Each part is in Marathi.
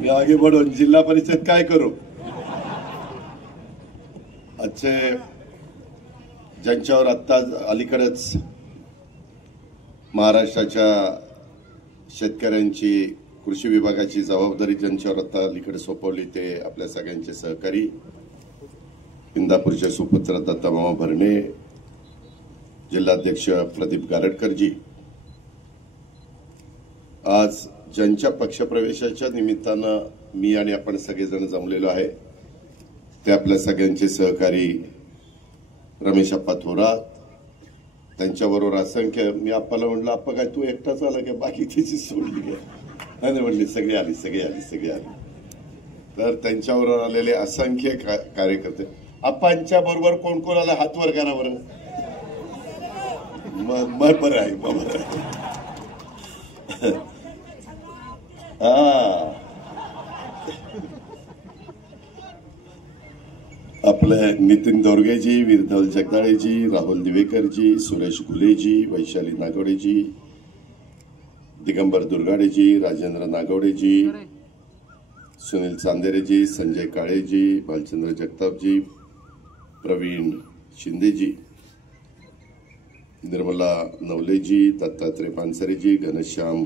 मी आगे बढ़ून जिल्हा परिषद काय करू। आजचे ज्यांच्यावर आता अलीकडेच महाराष्ट्राच्या शेतकऱ्यांची कृषी विभागाची जबाबदारी ज्यांच्यावर आता अलीकडे सोपवली ते आपल्या सगळ्यांचे सहकारी इंदापूरचे सुपुत्र दत्तामामा भरणे, जिल्हाध्यक्ष प्रदीप गारटकरजी, आज ज्यांच्या पक्षप्रवेशाच्या निमित्तानं मी आणि आपण सगळेजण जमलेलो आहे ते आपल्या सगळ्यांचे सहकारी रमेश अप्पा थोरात, त्यांच्याबरोबर असंख्य। मी आप्पाला म्हटलं, आप्पा काय तू एकटाच आला का, बाकी तिची सोडली काय? नाही म्हटली, सगळे आली। तर त्यांच्याबरोबर आलेले असंख्य कार्यकर्ते। आप्पांच्या बरोबर कोण कोण आला हात वर करा बरं। मग बरं आहे। आपले नितीन दोरगेजी, वीरधवल जगदाळेजी, राहुल दिवेकरजी, सुरेश गुलेजी, वैशाली नागवडेजी, दिगंबर दुर्गाडेजी, राजेंद्र नागवडेजी, सुनील चांदेरेजी, संजय काळेजी, भालचंद्र जगतापजी, प्रवीण शिंदेजी, निर्मला नवलेजी, दत्तात्रय पानसरेजी, घनश्याम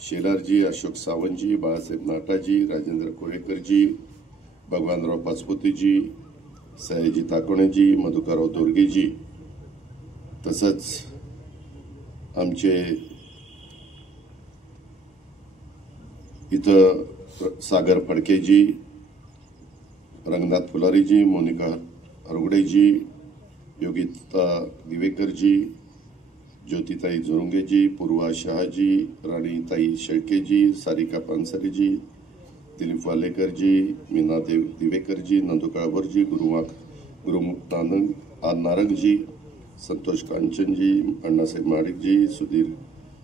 शेलारजी, अशोक सावंतजी, बाळासाहेब नाटाजी, राजेंद्र कोळेकरजी, भगवानराव पाचपुतेजी, सयाजी ताकोणेजी, मधुकरराव दोरगेजी, तसंच आमचे इथं सागर फडकेजी, रंगनाथ फुलारीजी, मोनिका हरगुडेजी, योगिता दिवेकरजी, ज्योतिताई झुरुंगेजी, पूर्वा शहाजी, राणीताई शेळकेजी, सारिका पानसरेजी, दिलीप वालेकरजी, मीना दिवेकरजी, नंदू काळभोरजी, गुरुमुख नारंगजी, संतोष कांचनजी, अण्णासाहेब माडिकजी, सुधीर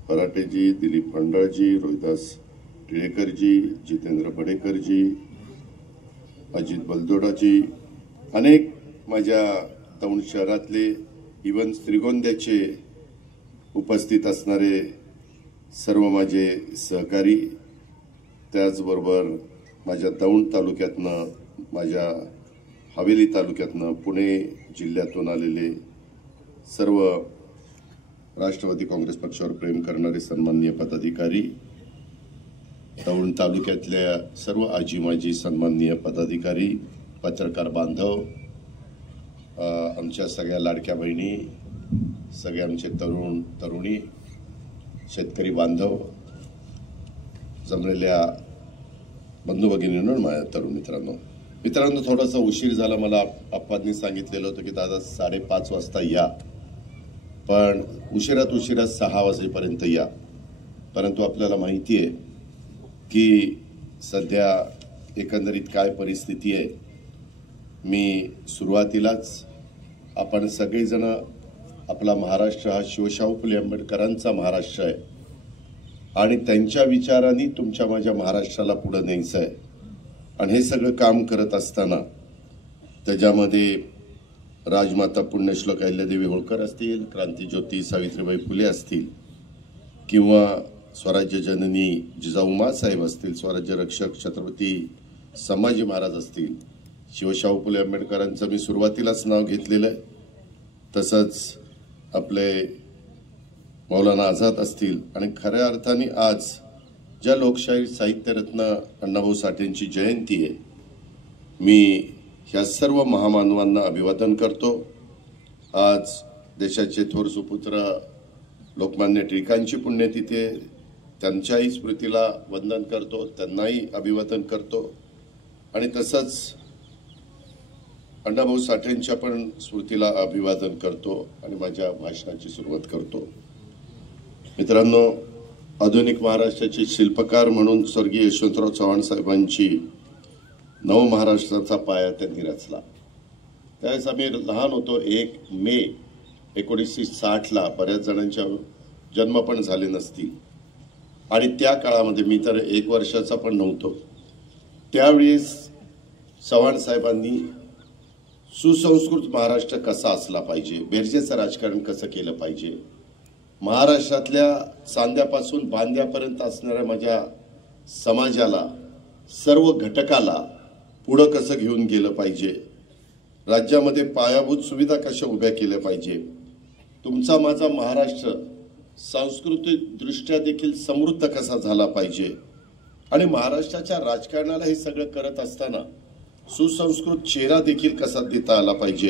पराटेजी, दिलीप मंडळजी, रोहिदास टिळेकरजी, जितेंद्र बडेकरजी, अजित बलदोडाजी, अनेक माझ्या दौंड शहरातले इवन श्रीगोंद्याचे उपस्थित असणारे सर्व माझे सहकारी, त्याचबरोबर माझ्या दौंड तालुक्यातनं, माझ्या हवेली तालुक्यातनं, पुणे जिल्ह्यातून आलेले सर्व राष्ट्रवादी काँग्रेस पक्षावर प्रेम करणारे सन्माननीय पदाधिकारी, दौंड तालुक्यातल्या सर्व आजी माजी सन्माननीय पदाधिकारी, पत्रकार बांधव, आमच्या सगळ्या लाडक्या बहिणी, सगळे आमचे तरुण तरुणी, शेतकरी बांधव, जमलेल्या बंधू भगिनींनो, माझ्या तरुण मित्रांनो, थोडासा उशीर झाला। मला आप्पांनी सांगितलेलं होतं की दादा 5:30 वाजता या, पण उशिरात 6 वाजेपर्यंत या। परंतु आपल्याला माहिती आहे की सध्या एकंदरीत काय परिस्थिती आहे। मी सुरुवातीलाच, आपण सगळेजण, आपला महाराष्ट्र हा शिवशाहू फुले आंबेडकरांचा महाराष्ट्र आहे आणि त्यांच्या विचारांनी तुमच्या माझ्या महाराष्ट्राला पुढे न्यायचं आहे। आणि हे सगळं काम करत असताना त्याच्यामध्ये राजमाता पुण्यश्लोक अहिल्यादेवी होळकर असतील, क्रांतिज्योती सावित्रीबाई फुले असतील, किंवा स्वराज्य जननी जिजाऊ माँसाहेब असतील, स्वराज्य रक्षक छत्रपती संभाजी महाराज असतील, शिवशाहू फुले आंबेडकरांचं मी सुरुवातीलाच नाव घेतलेलं आहे, तसंच आपले मौलाना आझाद असतील, आणि खऱ्या अर्थाने आज ज्या लोकशाही साहित्यरत्न अण्णाभाऊ साठेंची जयंती आहे, मी ह्या सर्व महामानवांना अभिवादन करतो। आज देशाचे थोर सुपुत्र लोकमान्य टिळकांची पुण्यतिथी आहे, त्यांच्याही स्मृतीला वंदन करतो, त्यांनाही अभिवादन करतो, आणि तसंच अण्णाभाऊ साठेंच्या पण स्मृतीला अभिवादन करतो आणि माझ्या भाषणाची सुरुवात करतो। मित्रांनो, आधुनिक महाराष्ट्राचे शिल्पकार म्हणून स्वर्गीय यशवंतराव चव्हाण साहेबांची नव महाराष्ट्राचा पाया त्यांनी रचला। त्यावेळेस आम्ही लहान होतो। 1 मे 1960ला बऱ्याच जणांच्या जन्म पण झाले नसतील, आणि त्या काळामध्ये मी तर 1 वर्षाचा पण नव्हतो। त्यावेळेस चव्हाण साहेबांनी सुसंस्कृत महाराष्ट्र कसा असला पाहिजे, बेरजेचं राजकारण कसं केलं पाहिजे, महाराष्ट्रातल्या सांध्यापासून बांध्यापर्यंत असणाऱ्या माझ्या समाजाला सर्व घटकाला पुढं कसं घेऊन गेलं पाहिजे, राज्यामध्ये पायाभूत सुविधा कशा उभ्या केल्या पाहिजे, तुमचा माझा महाराष्ट्र सांस्कृतिक दृष्ट्या देखील समृद्ध कसा झाला पाहिजे आणि महाराष्ट्राच्या राजकारणाला हे सगळं करत असताना सुसंस्कृत चेहरा देखील कसा देता आला पाहिजे,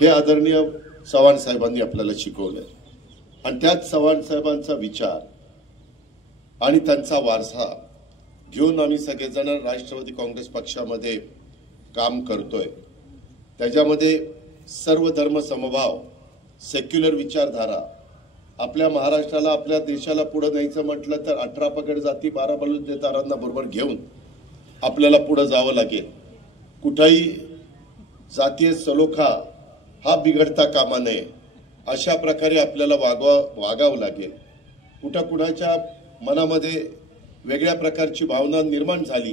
हे आदरणीय चव्हाण साहेबांनी आपल्याला शिकवलंय. आणि त्याच चव्हाण साहेबांचा विचार आणि त्यांचा वारसा घेऊन आम्ही सगळेजण राष्ट्रवादी काँग्रेस पक्षामध्ये काम करतोय. त्याच्यामध्ये सर्व धर्म समभाव, सेक्युलर विचारधारा, आपल्या महाराष्ट्राला आपल्या देशाला पुढे न्यायचं म्हटलं तर 18 पगड जाती 12 बलुतेदारांना बरोबर घेऊन आपल्याला पुढे जावं लागेल. कुठेही जातीय सलोखा हा बिघडता कामा नये अशा प्रकारे आपल्याला वागावं लागेल. कुठं कुणाच्या मनामध्ये वेगळ्या प्रकारची भावना निर्माण झाली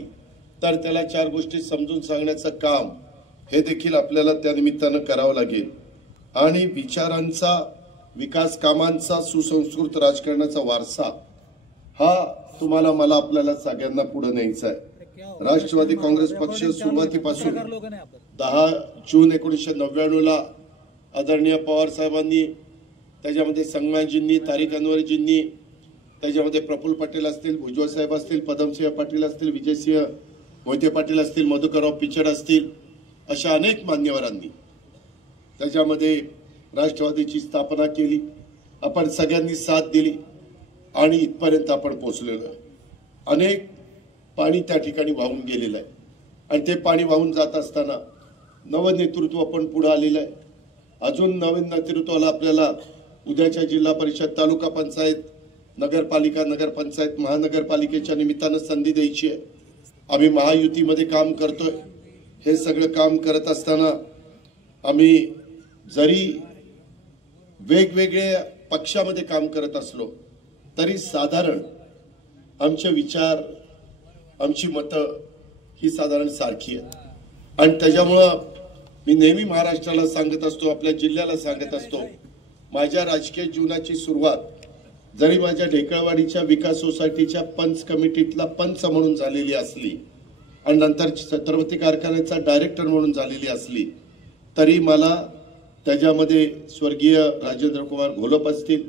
तर त्याला 4 गोष्टी समजून सांगण्याचं काम हे देखील आपल्याला त्या निमित्तानं करावं लागेल. आणि विचारांचा, विकास कामांचा, सुसंस्कृत राजकारणाचा वारसा हा तुम्हाला मला आपल्याला सगळ्यांना पुढे न्यायचा आहे. राष्ट्रवादी काँग्रेस पक्ष सुरुवातीपासून 10 जून 1999 आदरणीय पवार साहेबांनी, त्याच्यामध्ये संगमाजींनी, तारिक अनवरजींनी, त्याच्यामध्ये प्रफुल्ल पटेल असतील, भुजबळ साहेब असतील, पदमसिंह पाटील असतील, विजयसिंह मोहिते पाटील असतील, मधुकरराव पिचड असतील, अशा अनेक मान्यवरांनी त्याच्यामध्ये राष्ट्रवादीची स्थापना केली. आपण सगळ्यांनी साथ दिली आणि इथपर्यंत आपण पोहोचलेलो आहे. अनेक पाणी त्या ठिकाणी वाहून गेलेलं आहे आणि ते पाणी वाहून जात असताना नवं नेतृत्व पण पुढे आलेलं आहे. अजून नवीन नेतृत्वाला आपल्याला उद्याच्या जिल्हा परिषद, तालुका पंचायत, नगरपालिका, नगरपंचायत, महानगरपालिकेच्या निमित्तानं संधी द्यायची आहे. आम्ही महायुतीमध्ये काम करतोय. हे सगळं काम करत असताना आम्ही जरी वेगवेगळ्या पक्षामध्ये काम करत असलो तरी साधारण आमचे विचार, आमची मतं ही साधारण सारखी आहेत. आणि त्याच्यामुळं मी नेहमी महाराष्ट्राला सांगत असतो, आपल्या जिल्ह्याला सांगत असतो, माझ्या राजकीय जीवनाची सुरुवात जरी माझ्या ढेकळवाडीच्या विकास सोसायटीच्या पंच कमिटीतला पंच म्हणून झालेली असली आणि नंतर छत्रपती कारखान्याचा डायरेक्टर म्हणून झालेली असली तरी मला त्याच्यामध्ये स्वर्गीय राजेंद्र कुमार घोलप असतील,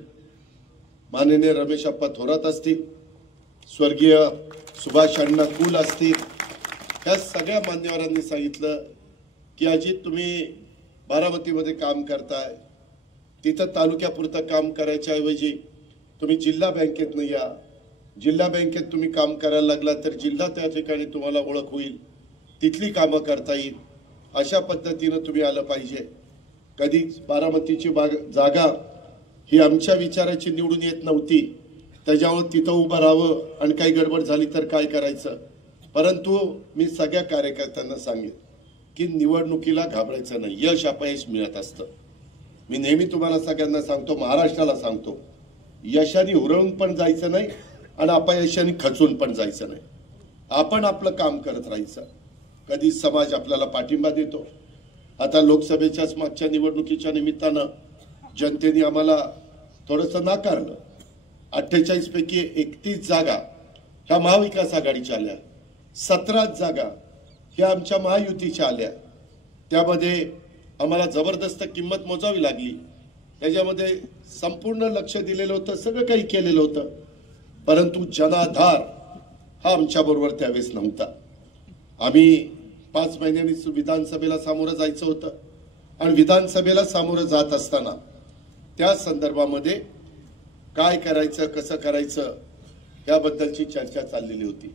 माननीय रमेश अप्पा थोरात असतील, स्वर्गीय सुभाष अण्णा कुल असतील, या सगळ्या मान्यवरांनी सांगितलं की अजित, तुम्ही बारामतीमध्ये काम करताय, तिथं तालुक्यापुरतं काम करायच्या ऐवजी तुम्ही जिल्हा बँकेतनं या. जिल्हा बँकेत तुम्ही काम करायला लागला तर जिल्हा त्या ठिकाणी तुम्हाला ओळख होईल, तिथली कामं करता येईल. अशा पद्धतीनं तुम्ही आलं पाहिजे. कधी बारामतीची जागा ही आमच्या विचाराची निवडून येत नव्हती, त्याच्यामुळे तिथं उभं राहावं आणि काही गडबड झाली तर काय करायचं. परंतु मी सगळ्या कार्यकर्त्यांना सांगेन की निवडणुकीला घाबरायचं नाही. यश अपयश मिळत असतं. मी नेहमी तुम्हाला सगळ्यांना सांगतो, महाराष्ट्राला सांगतो, यशाने हुरळून पण जायचं नाही आणि अपयशाने खचून पण जायचं नाही. आपण आपलं काम करत राहायचं. कधी समाज आपल्याला पाठिंबा देतो. आता लोकसभेच्याच मागच्या निवडणुकीच्या निमित्तानं जनतेने आम्हाला थोडंसं नाकारलं. 48 पैकी 31 जागा ह्या महाविकास आघाडीच्या आल्या, 17 जागा ह्या आमच्या महायुतीच्या आल्या. त्यामध्ये आम्हाला जबरदस्त किंमत मोजावी लागली. त्याच्यामध्ये संपूर्ण लक्ष दिलेलं होतं, सगळं काही केलेलं होतं, परंतु जनाधार हा आमच्याबरोबर त्यावेळेस नव्हता. आम्ही 5 महिन्यांनी विधानसभेला सामोरं जायचं होतं आणि विधानसभेला सामोरं जात असताना त्या संदर्भामध्ये काय करायचं, कसं करायचं याबद्दलची चर्चा चाललेली होती.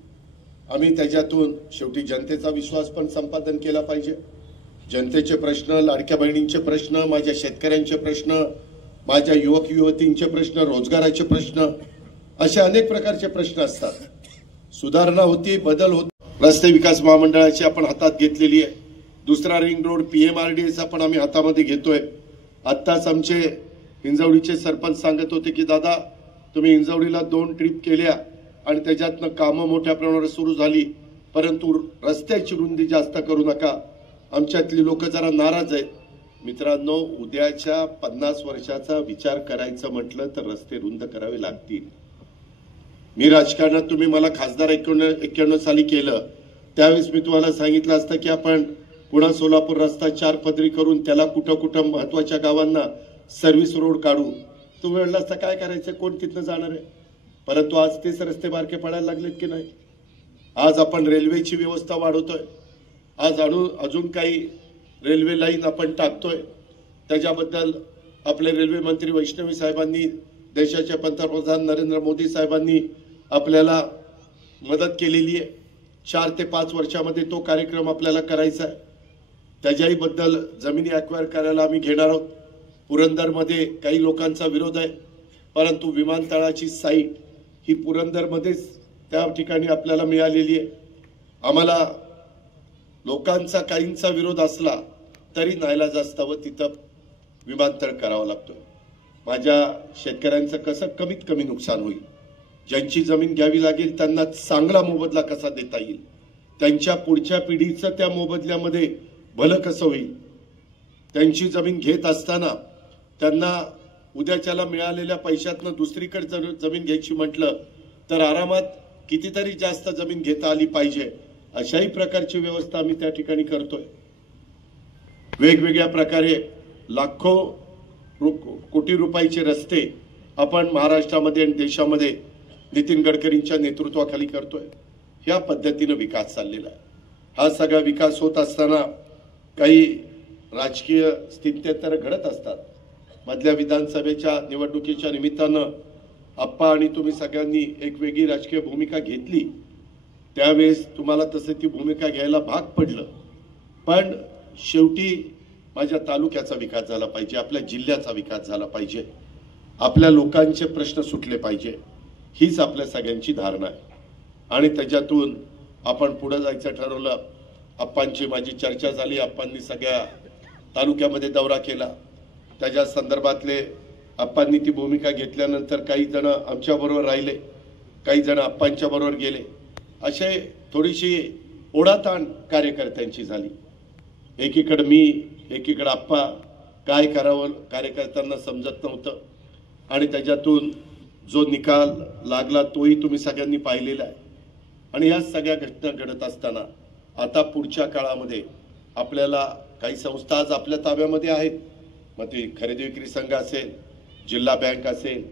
आम्ही त्याच्यातून शेवटी जनतेचा विश्वास पण संपादन केला पाहिजे. जनतेचे प्रश्न, लाडक्या बहिणींचे प्रश्न, माझ्या शेतकऱ्यांचे प्रश्न, माझ्या युवक युवतींचे प्रश्न, रोजगाराचे प्रश्न, असे अनेक प्रकारचे प्रश्न असतात. सुधारणा होती, बदल होत. रस्ते विकास महामंडळाची आपण हातात घेतलेली आहे. दुसरा रिंग रोड PMRDA पण आम्ही हातामध्ये घेतोय. आत्ताच आमचे हिंजवडीचे सरपंच सांगत होते की दादा, तुम्ही हिंजवडीला 2 ट्रिप केल्या आणि त्याच्यातनं कामं मोठ्या प्रमाणावर सुरू झाली, परंतु रस्त्याची रुंदी जास्त करू नका. आमच्यातली लोक जरा नाराज आहेत. मित्रांनो, उद्याच्या 50 वर्षाचा विचार करायचं म्हटलं तर रस्ते रुंद करावे लागतील. मी राजकारणात तुम्ही मला खासदार 91 साली केलं त्यावेळेस मी तुम्हाला सांगितलं असतं की आपण पुणे सोलापूर रस्ता 4 पदरी करून त्याला कुठं कुठं महत्वाच्या गावांना सर्व्हिस रोड काढू. तुम्ही म्हणलं असतं काय करायचं, कोण तिथनं जाणार आहे. परंतु आज तेच रस्ते बारके पडायला लागलेत की नाही. आज आपण रेल्वेची व्यवस्था वाढवतोय. आज अजून काही रेल्वे लाईन आपण टाकतोय. त्याच्याबद्दल आपले रेल्वे मंत्री वैष्णवी साहेबांनी, देशाचे पंतप्रधान नरेंद्र मोदी साहेबांनी आपल्याला मदत केलेली आहे. 4 ते 5 वर्षामध्ये तो कार्यक्रम आपल्याला करायचा आहे. त्याच्याही बद्दल जमिनी अक्वायर करायला आम्ही घेणार आहोत. पुरंदरमध्ये काही लोकांचा विरोध आहे, परंतु विमानतळाची साईट ही पुरंदरमध्येच त्या ठिकाणी आपल्याला मिळालेली आहे. आम्हाला लोकांचा काहींचा विरोध असला तरी नाईलाजास्तव तिथं विमानतळ करावं लागतं. माझ्या शेतकऱ्यांचं कसं कमीत कमी नुकसान होईल, ज्यांची जमीन घ्यावी लागेल त्यांना चांगला मोबदला कसा देता येईल, त्यांच्या पुढच्या पिढीचं त्या मोबदल्यामध्ये भलं कसं होईल. त्यांची जमीन घेत असताना त्यांना उद्याच्याला मिळालेल्या पैशातनं दुसरीकडे जमीन घ्यायची म्हटलं तर आरामात कितीतरी जास्त जमीन घेता आली पाहिजे. अशाही प्रकारची व्यवस्था आम्ही त्या ठिकाणी करतोय. वेगवेगळ्या प्रकारे लाखो कोटी रुपयाचे रस्ते आपण महाराष्ट्रामध्ये आणि देशामध्ये नितीन गडकरींच्या नेतृत्वाखाली करतोय. ह्या पद्धतीने विकास चाललेला आहे. हा सगळा विकास होत असताना काही राजकीय स्थित्यंतर घडत असतात. मधल्या विधानसभेच्या निवडणुकीच्या निमित्तानं आप्पा आणि तुम्ही सगळ्यांनी एक वेगळी राजकीय भूमिका घेतली. त्यावेळेस तुम्हाला तसे ती भूमिका घ्यायला भाग पडलं. पण शेवटी माझ्या तालुक्याचा विकास झाला पाहिजे, आपल्या जिल्ह्याचा विकास झाला पाहिजे, आपल्या लोकांचे प्रश्न सुटले पाहिजे, हीच आपल्या सगळ्यांची धारणा आहे. आणि त्याच्यातून आपण पुढे जायचं ठरवलं. आप्पांची माझी चर्चा झाली. आप्पांनी सगळ्या तालुक्यामध्ये दौरा केला. त्याच्या संदर्भातले आप्पांनी ती भूमिका घेतल्यानंतर काही जण आमच्याबरोबर राहिले, काही जण आप्पांच्या बरोबर गेले. असे थोडीशी ओढाताण कार्यकर्त्यांची झाली. एकीकडे मी, एकीकडे आप्पा, काय करावं कार्यकर्त्यांना समजत नव्हतं. आणि त्याच्यातून जो निकाल लागला तोही तुम्ही सगळ्यांनी पाहिलेला आहे. आणि या सगळ्या घटना घडत असताना आता पुढच्या काळामध्ये आपल्याला काही संस्था आज आपल्या ताब्यामध्ये आहेत. मग ते खरेदी विक्री संघ असेल, जिल्हा बँक असेल,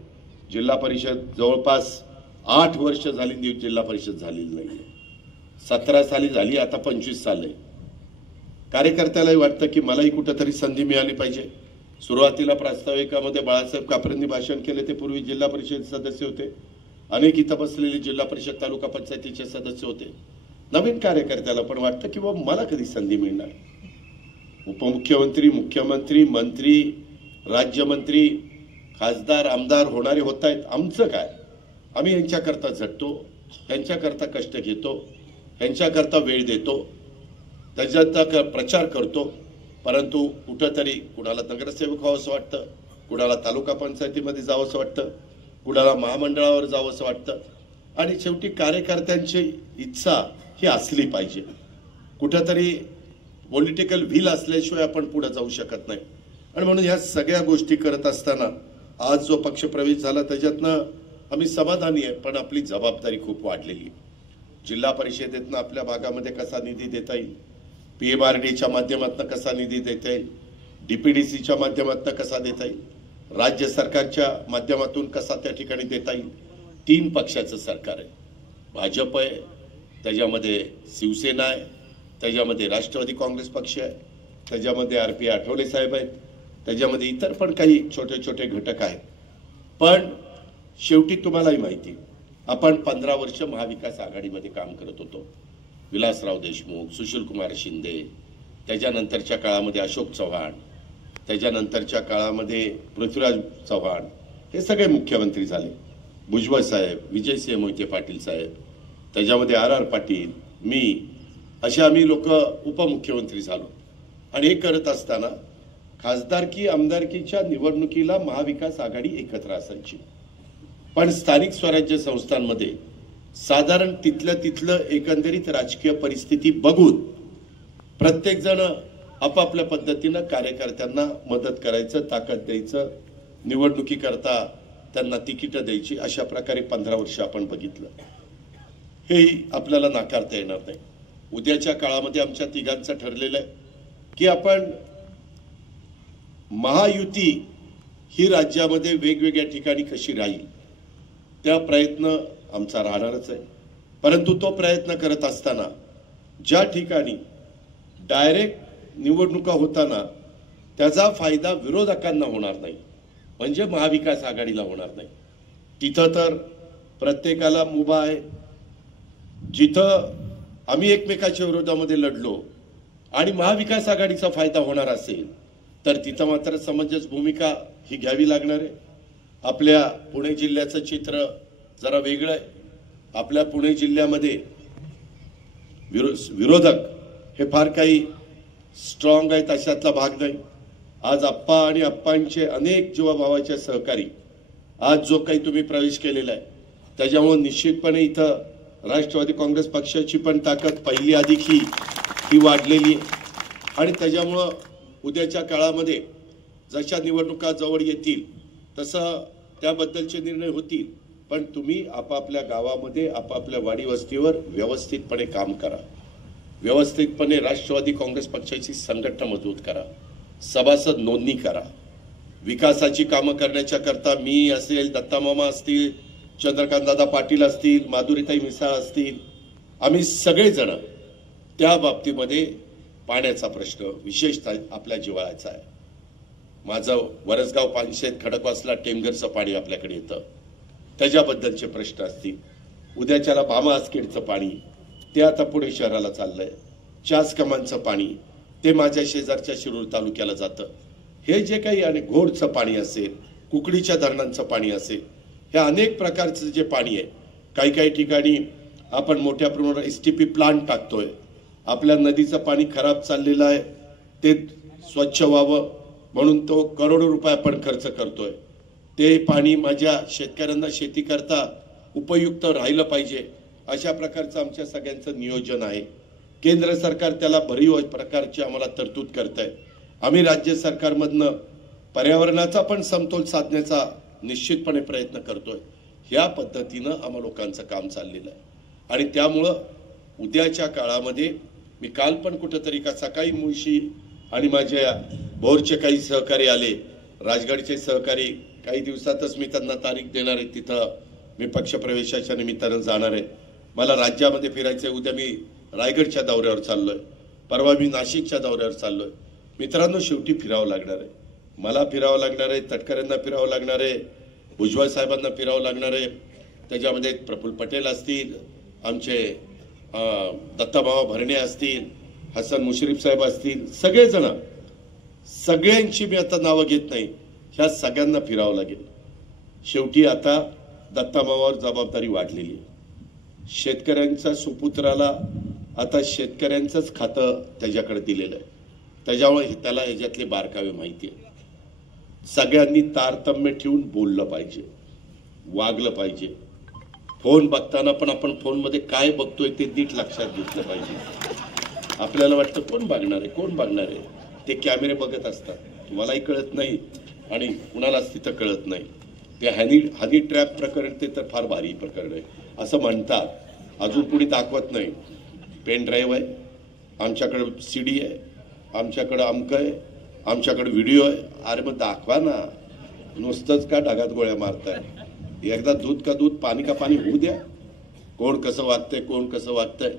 जिल्हा परिषद जवळपास 8 वर्ष झाली जिल्हा परिषद झालेली नाही. 17 साली झाली, आता 25 साल आहे. कार्यकर्त्यालाही वाटतं की मलाही कुठेतरी संधी मिळाली पाहिजे. सुरुवातीला प्रास्ताविकामध्ये बाळासाहेब कापरेंनी भाषण केले. ते पूर्वी जिल्हा परिषद सदस्य होते. अनेक इथं बसलेले जिल्हा परिषद तालुका पंचायतीचे सदस्य होते. नवीन कार्यकर्त्याला पण वाटतं की बाबा मला कधी संधी मिळणार. उपमुख्यमंत्री, मुख्यमंत्री, मंत्री, राज्यमंत्री, खासदार, आमदार होणारे होत आहेत. आमचं काय, आम्ही यांच्याकरता झटतो, यांच्याकरता कष्ट घेतो, यांच्याकरता वेळ देतो, त्याच्यात प्रचार करतो. परंतु कुठंतरी कुणाला नगरसेवक व्हावंसं वाटतं, कुणाला तालुका पंचायतीमध्ये जावंसं वाटतं, कुणाला महामंडळावर जावंसं वाटतं. आणि शेवटी कार्यकर्त्यांची इच्छा ही असली पाहिजे. कुठंतरी पॉलिटिकल व्हील असल्याशिवाय आपण पुढे जाऊ शकत नाही. आणि म्हणून ह्या सगळ्या गोष्टी करत असताना आज जो पक्षप्रवेश झाला त्याच्यातनं आम्ही समाधानी आहे. पण आपली जबाबदारी खूप वाढलेली. जिल्हा परिषदेतनं आपल्या भागामध्ये कसा निधी देता येईल, PMRDच्या माध्यमातून कसा निधी देता येईल, DPDCच्या माध्यमातून कसा देता येईल, राज्य सरकारच्या माध्यमातून कसा त्या ठिकाणी देता येईल. 3 पक्षाचं सरकार आहे. भाजप आहे, त्याच्यामध्ये शिवसेना आहे, त्याच्यामध्ये राष्ट्रवादी काँग्रेस पक्ष आहे, त्याच्यामध्ये RP आठवले साहेब आहेत, त्याच्यामध्ये इतर पण काही छोटे छोटे घटक आहेत. पण शेवटी तुम्हालाही माहिती, आपण 15 वर्ष महाविकास आघाडीमध्ये काम करत होतो. विलासराव देशमुख, सुशीलकुमार शिंदे, त्याच्यानंतरच्या काळामध्ये अशोक चव्हाण, त्याच्यानंतरच्या काळामध्ये पृथ्वीराज चव्हाण, हे सगळे मुख्यमंत्री झाले. भुजबळ साहेब, विजयसिंह मोहिते पाटील साहेब, त्याच्यामध्ये RR पाटील, मी, असे आम्ही लोक उपमुख्यमंत्री झालो. आणि हे करत असताना खासदारकी आमदारकीच्या निवडणुकीला महाविकास आघाडी एकत्र असायची. पण स्थानिक स्वराज्य संस्थांमध्ये साधारण तिथलं एकंदरीत राजकीय परिस्थिती बघून प्रत्येक जण आपापल्या पद्धतीनं कार्यकर्त्यांना मदत करायचं, ताकद द्यायचं, निवडणुकीकरता त्यांना तिकीटं द्यायची, अशा प्रकारे 15 वर्ष आपण बघितलं. हेही आपल्याला नाकारता येणार नाही. उद्याच्या काळामध्ये आमच्या तिघांचं ठरलेलं आहे की आपण महायुती ही राज्यामध्ये वेगवेगळ्या ठिकाणी कशी राहील, त्या प्रयत्न आमचा राहणारच आहे. परंतु तो प्रयत्न करत असताना ज्या ठिकाणी डायरेक्ट निवडणुका होताना त्याचा फायदा विरोधकांना होणार नाही, म्हणजे महाविकास आघाडीला होणार नाही, तिथं तर प्रत्येकाला मुभा आहे. जिथं आम्ही एकमेकाच्या विरोधामध्ये लढलो आणि महाविकास आघाडीचा फायदा होणार असेल तर तिथं मात्र समंजस भूमिका ही घ्यावी लागणार आहे. आपल्या पुणे जिल्ह्याचं चित्र जरा वेगळं आहे. आपल्या पुणे जिल्ह्यामध्ये विरोधक हे फार काही स्ट्रॉंग आहेत अशातला भाग नाही. आज आप्पा आणि आप्पांचे अनेक जीवाभावाचे सहकारी, आज जो काही तुम्ही प्रवेश केलेला आहे त्याच्यामुळे निश्चितपणे इथं राष्ट्रवादी काँग्रेस पक्षाची पण ताकद पहिली अधिक ही वाढलेली आहे. आणि त्याच्यामुळं उद्याच्या काळामध्ये जशा निवडणुका जवळ येतील तसं त्याबद्दलचे निर्णय होतील. पण तुम्ही आपापल्या गावामध्ये आपापल्या वाडी वस्तीवर व्यवस्थितपणे काम करा, व्यवस्थितपणे राष्ट्रवादी काँग्रेस पक्षाची संघटना मजबूत करा, सभासद नोंदणी करा, विकासाची कामं करण्याच्या करता मी असेल, दत्तामामा असतील, चंद्रकांतदादा पाटील असतील, माधुरीताई मिसाळ असतील, आम्ही सगळेजण त्या बाबतीमध्ये पाण्याचा प्रश्न विशेषतः आपल्या जिव्हाळ्याचा आहे. माझं वरसगाव पानशेत खडकवासला टेमघरचं पाणी आपल्याकडे येतं, त्याच्याबद्दलचे प्रश्न असतील. उद्याच्याला भामा आसखेडचं पाणी ते आता पुणे शहराला चाललंय. चास कमानचं पाणी ते माझ्या शेजारच्या शिरूर तालुक्याला जातं. हे जे काही आणि घोडचं पाणी असेल, कुकडीच्या धरणांचं पाणी असेल, हे अनेक प्रकारचं जे पाणी आहे. काही काही ठिकाणी आपण मोठ्या प्रमाणात STP प्लांट टाकतोय. आपल्या नदीचं पाणी खराब चाललेलं आहे, ते स्वच्छ व्हावं म्हणून तो करोडो रुपये आपण खर्च करतोय. ते पाणी माझ्या शेतकऱ्यांना शेती करता उपयुक्त राहिलं पाहिजे, अशा प्रकारचं आमच्या सगळ्यांचं नियोजन आहे. केंद्र सरकार त्याला भरीव प्रकारची आम्हाला तरतूद करत आहे. आम्ही राज्य सरकारमधनं पर्यावरणाचा पण समतोल साधण्याचा निश्चितपणे प्रयत्न करतोय. ह्या पद्धतीनं आम्हा लोकांचं काम चाललेलं आहे. आणि त्यामुळं उद्याच्या काळामध्ये मी काल पण कुठंतरी का सकाळी मुळशी आणि माझ्या भोरचे काही सहकारी आले, राजगडचे सहकारी, काही दिवसातच मी त्यांना तारीख देणार आहे. तिथं मी पक्षप्रवेशाच्या निमित्तानं जाणार आहे. मला राज्यामध्ये फिरायचंय. उद्या मी रायगडच्या दौऱ्यावर चाललोय, परवा मी नाशिकच्या दौऱ्यावर चाललोय. मित्रांनो, शेवटी फिरावं लागणार आहे, मला फिरावं लागणार आहे, तटकरेंना फिरावं लागणार आहे, भुजबळ साहेबांना फिरावं लागणार आहे. त्याच्यामध्ये प्रफुल्ल पटेल असतील, आमचे दत्ताभाऊ भरणे असतील, हसन मुश्रीफ साहेब असतील, सगळेजण, सगळ्यांची मी आता नावं घेत नाही, ह्या सगळ्यांना फिरावं लागेल. शेवटी आता दत्ताभावावर जबाबदारी वाढलेली आहे. शेतकऱ्यांच्या सुपुत्राला आता शेतकऱ्यांचंच खातं त्याच्याकडे दिलेलं आहे. त्याच्यामुळे त्याला ह्याच्यातले बारकावे माहिती आहे. सगळ्यांनी तारतम्य ठेवून बोललं पाहिजे, वागलं पाहिजे. फोन बघताना पण आपण फोनमध्ये काय बघतोय ते नीट लक्षात घेतलं पाहिजे. आपल्याला वाटतं कोण बघणार आहे, कोण बघणार आहे, ते कॅमेरे बघत असतात, मलाही कळत नाही आणि कुणालाच तिथं कळत नाही. ते हनी ट्रॅप प्रकरण ते तर फार भारी प्रकरण आहे असं म्हणतात, अजून कुणी दाखवत नाही. पेन ड्राईव्ह आहे आमच्याकडे, CD आहे आमच्याकडं, अमकं आहे आमच्याकडे, व्हिडिओ आहे. अरे मग दाखवा ना, नुसतंच का ढगात गोळ्या मारताय? एकदा दूध का दूध, पाणी का पाणी होऊ द्या. कोण कसं वागतंय, कोण कसं वागतंय.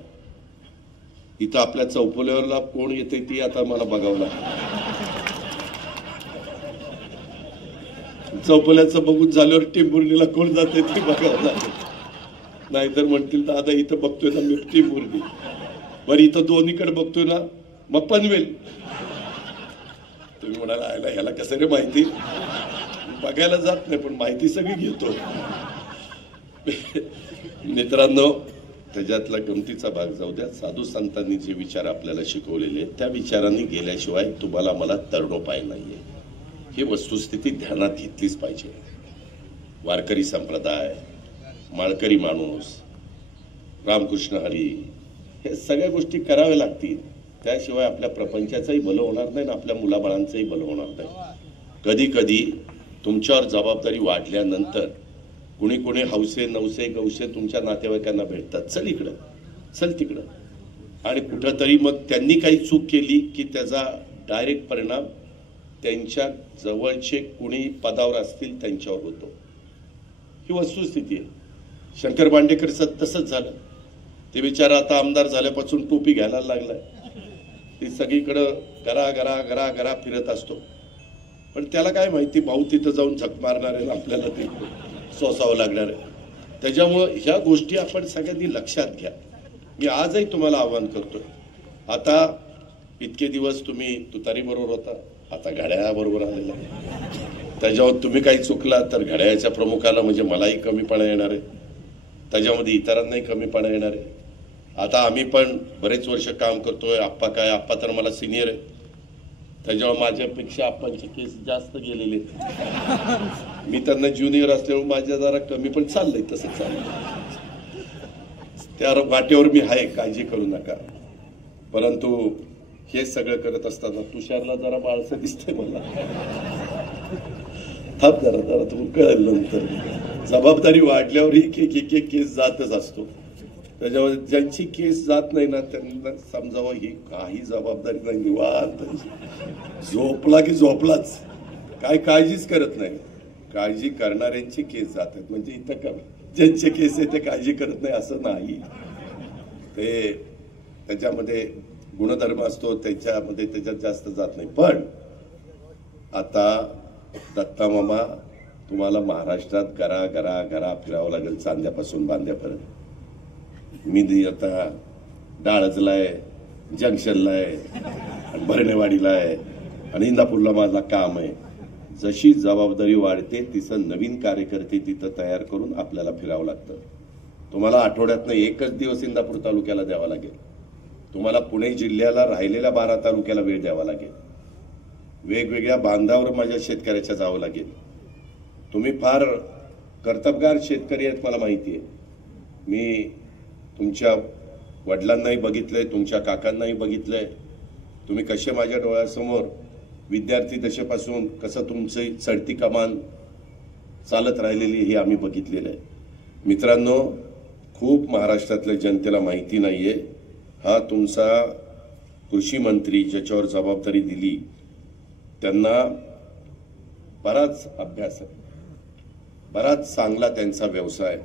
इथं आपल्या चौफुल्यावरला कोण येते ती आता मला बघावं लागतं. चौफुल्याचं बघून झाल्यावर टिंबुर्णीला कोण जाते ते बघावं लागेल. नाहीतर म्हणतील दादा इथं बघतोय ना मी टिंबुर्णी, बरं इथं दोन्हीकडे बघतोय ना मग पनवेल. तुम्ही म्हणाला आयला ह्याला कसं रे माहिती, बघायला जात नाही पण माहिती सगळी घेतो. मित्रांनो, त्याच्यातला गमतीचा भाग जाऊ द्या. साधू संतांनी जे विचार आपल्याला शिकवलेले त्या विचारांनी गेल्याशिवाय तुम्हाला मला तरणोपाय नाहीये. ही वस्तुस्थिती ध्यानात घेतलीच पाहिजे. वारकरी संप्रदाय, माळकरी माणूस, रामकृष्ण हरी, हे सगळ्या गोष्टी कराव्या लागतील. त्याशिवाय आपल्या प्रपंचाचंही भलं होणार नाही आणि आपल्या मुलाबाळांचंही भलं होणार नाही. कधी कधी तुमच्यावर जबाबदारी वाढल्यानंतर कुणी कुणी हौसे नवसे गवसे तुमच्या नातेवाईकांना भेटतात, चल इकडं चल तिकडं, आणि कुठंतरी मग त्यांनी काही चूक केली की त्याचा डायरेक्ट परिणाम त्यांच्या जवळचे कुणी पदावर असतील त्यांच्यावर होतो. ही वस्तुस्थिती आहे. शंकर बांडेकरचं तसंच झालं. ते बिचारा आता आमदार झाल्यापासून टोपी घ्यायला लागलाय. ती सगळीकडं गरा गरा गरा गरा फिरत असतो. पण त्याला काय माहिती, भाऊ तिथं जाऊन झक मारणार आहे, आपल्याला ते सोसावं लागणार आहे. त्याच्यामुळं ह्या गोष्टी आपण सगळ्यांनी लक्षात घ्या. मी आजही तुम्हाला आवाहन करतोय, आता इतके दिवस तुम्ही तुतारी बरोबर होता, आता घड्याळाबरोबर आलेला. त्याच्यावर तुम्ही काही चुकला तर घड्याळाच्या प्रमुखाला म्हणजे मलाही कमीपणा येणार आहे, त्याच्यामध्ये इतरांनाही कमीपणा येणार आहे. आता आम्ही पण बरेच वर्ष काम करतोय. आप्पा तर मला सिनियर आहे, त्याच्यावर माझ्यापेक्षा आप्पांचे केस जास्त गेलेले. मी त्यांना ज्युनियर असल्यामुळे माझ्या जरा कमी, पण चाललंय तसं चाललंय. त्या वाटेवर मी आहे, काळजी करू नका. परंतु हे सगळं करत असताना तुषारला जरा बाळसं दिसतंय मला. थांब जरा तुम्ही कळेल नंतर. जबाबदारी वाढल्यावर एक केस जातच असतो. त्याच्यामध्ये ज्यांची केस जात नाही ना त्यांना समजावं ही काही जबाबदारी नाही, निवांत झोपला की झोपलाच, काय काळजीच करत नाही. काळजी करणाऱ्यांची केस जात आहेत, म्हणजे इथं ज्यांचे केस आहे ते काळजी करत नाही असं नाही. ते त्याच्यामध्ये गुणधर्म असतो, त्याच्यात जास्त जात नाही. पण आता दत्ता मामा तुम्हाला महाराष्ट्रात गरा गरा गरा फिरावं लागेल, चांद्यापासून बांद्यापर्यंत. मी आता डाळजला आहे, जंक्शनला आहे, भरणेवाडीला आहे आणि इंदापूरला माझं काम आहे. जशी जबाबदारी वाढते तिथं नवीन कार्यकर्ते तिथं तयार करून आपल्याला फिरावं लागतं. तुम्हाला आठवड्यातनं एकच दिवस इंदापूर तालुक्याला द्यावा लागेल. तुम्हाला पुणे जिल्ह्याला राहिलेल्या 12 तालुक्याला वेळ द्यावा लागेल. वेगवेगळ्या बांधावर माझ्या शेतकऱ्याच्या जावं लागेल. तुम्ही फार कर्तबगार शेतकरी आहेत मला माहिती आहे. मी तुमच्या वडिलांनाही बघितलंय, तुमच्या काकांनाही बघितलंय. तुम्ही कसे माझ्या डोळ्यासमोर विद्यार्थी दशेपासून कसं तुमची चढती कमान चालत राहिलेली हे आम्ही बघितलेलं आहे. मित्रांनो, खूप महाराष्ट्रातल्या जनतेला माहिती नाहीये, हा तुमचा कृषी मंत्री ज्याच्यावर जबाबदारी दिली त्यांना बराच अभ्यास आहे, बराच चांगला त्यांचा व्यवसाय.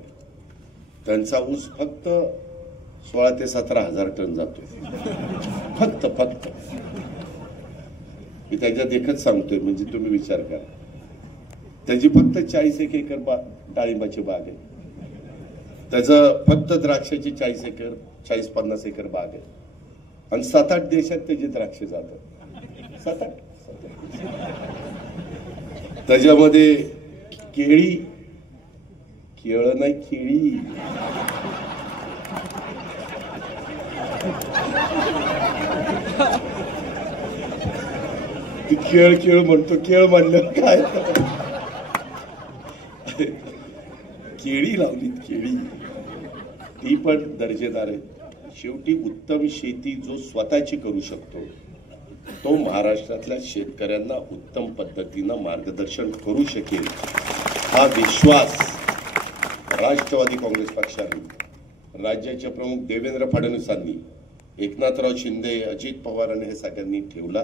त्यांचा ऊस फक्त 16 ते 17 हजार टन जातो, फक्त. मी त्याच्यात एकच सांगतोय, म्हणजे तुम्ही विचार करा. त्याची फक्त 40 एकर डाळिंबाची बाग आहे. त्याचं फक्त द्राक्षाची 40 एकर 40-50 एकर बाग आहे. आणि 7-8 देशात त्याची द्राक्षे जातात. 7-8 त्याच्यामध्ये केळं नाही, केळी. केळ म्हणतो, केळ म्हणलं काय, केळी लावलीत, केळी ती पण दर्जेदार आहे. शेवटी उत्तम शेती जो स्वतःची करू शकतो तो महाराष्ट्रातल्या शेतकऱ्यांना उत्तम पद्धतीनं मार्गदर्शन करू शकेल, हा विश्वास राष्ट्रवादी काँग्रेस पक्षाने, राज्याचे प्रमुख देवेंद्र फडणवीसांनी, एकनाथराव शिंदे, अजित पवारांनी हे सगळ्यांनी ठेवला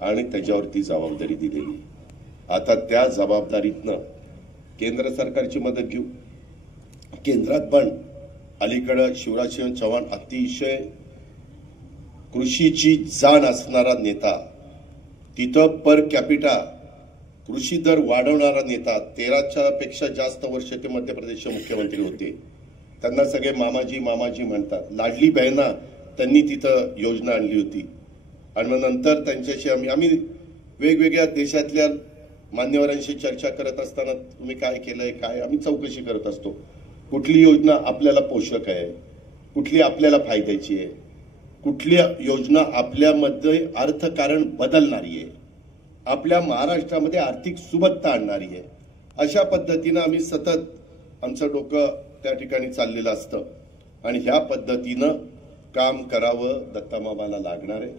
आणि त्याच्यावरती जबाबदारी दिलेली. आता त्या जबाबदारीतनं केंद्र सरकारची मदत घेऊ. केंद्रात पण अलीकडं शिवराजसिंह चौहान अतिशय कृषीची जाण असणारा नेता, तिथं पर कॅपिटा कृषी दर वाढवणारा नेता, 13च्या पेक्षा जास्त वर्ष ते मध्य प्रदेशचे मुख्यमंत्री होते. त्यांना सगळे मामाजी म्हणतात. लाडली बहिणा त्यांनी तिथं योजना आणली होती. आणि मग नंतर त्यांच्याशी आम्ही वेगवेगळ्या देशातल्या मान्यवरांशी चर्चा करत असताना तुम्ही काय केलंय, काय, आम्ही चौकशी करत असतो. कुठली योजना आपल्याला पोषक आहे, कुठली आपल्याला फायद्याची आहे, कुठली योजना आपल्यामध्ये अर्थकारण बदलणारी आहे, आपल्या महाराष्ट्रामध्ये आर्थिक सुबत्ता आणणारी आहे. अशा पद्धतीनं आम्ही सतत आमचं डोकं त्या ठिकाणी चाललेलं असतं. आणि ह्या पद्धतीनं काम करावं दत्तामामाला लागणार आहे.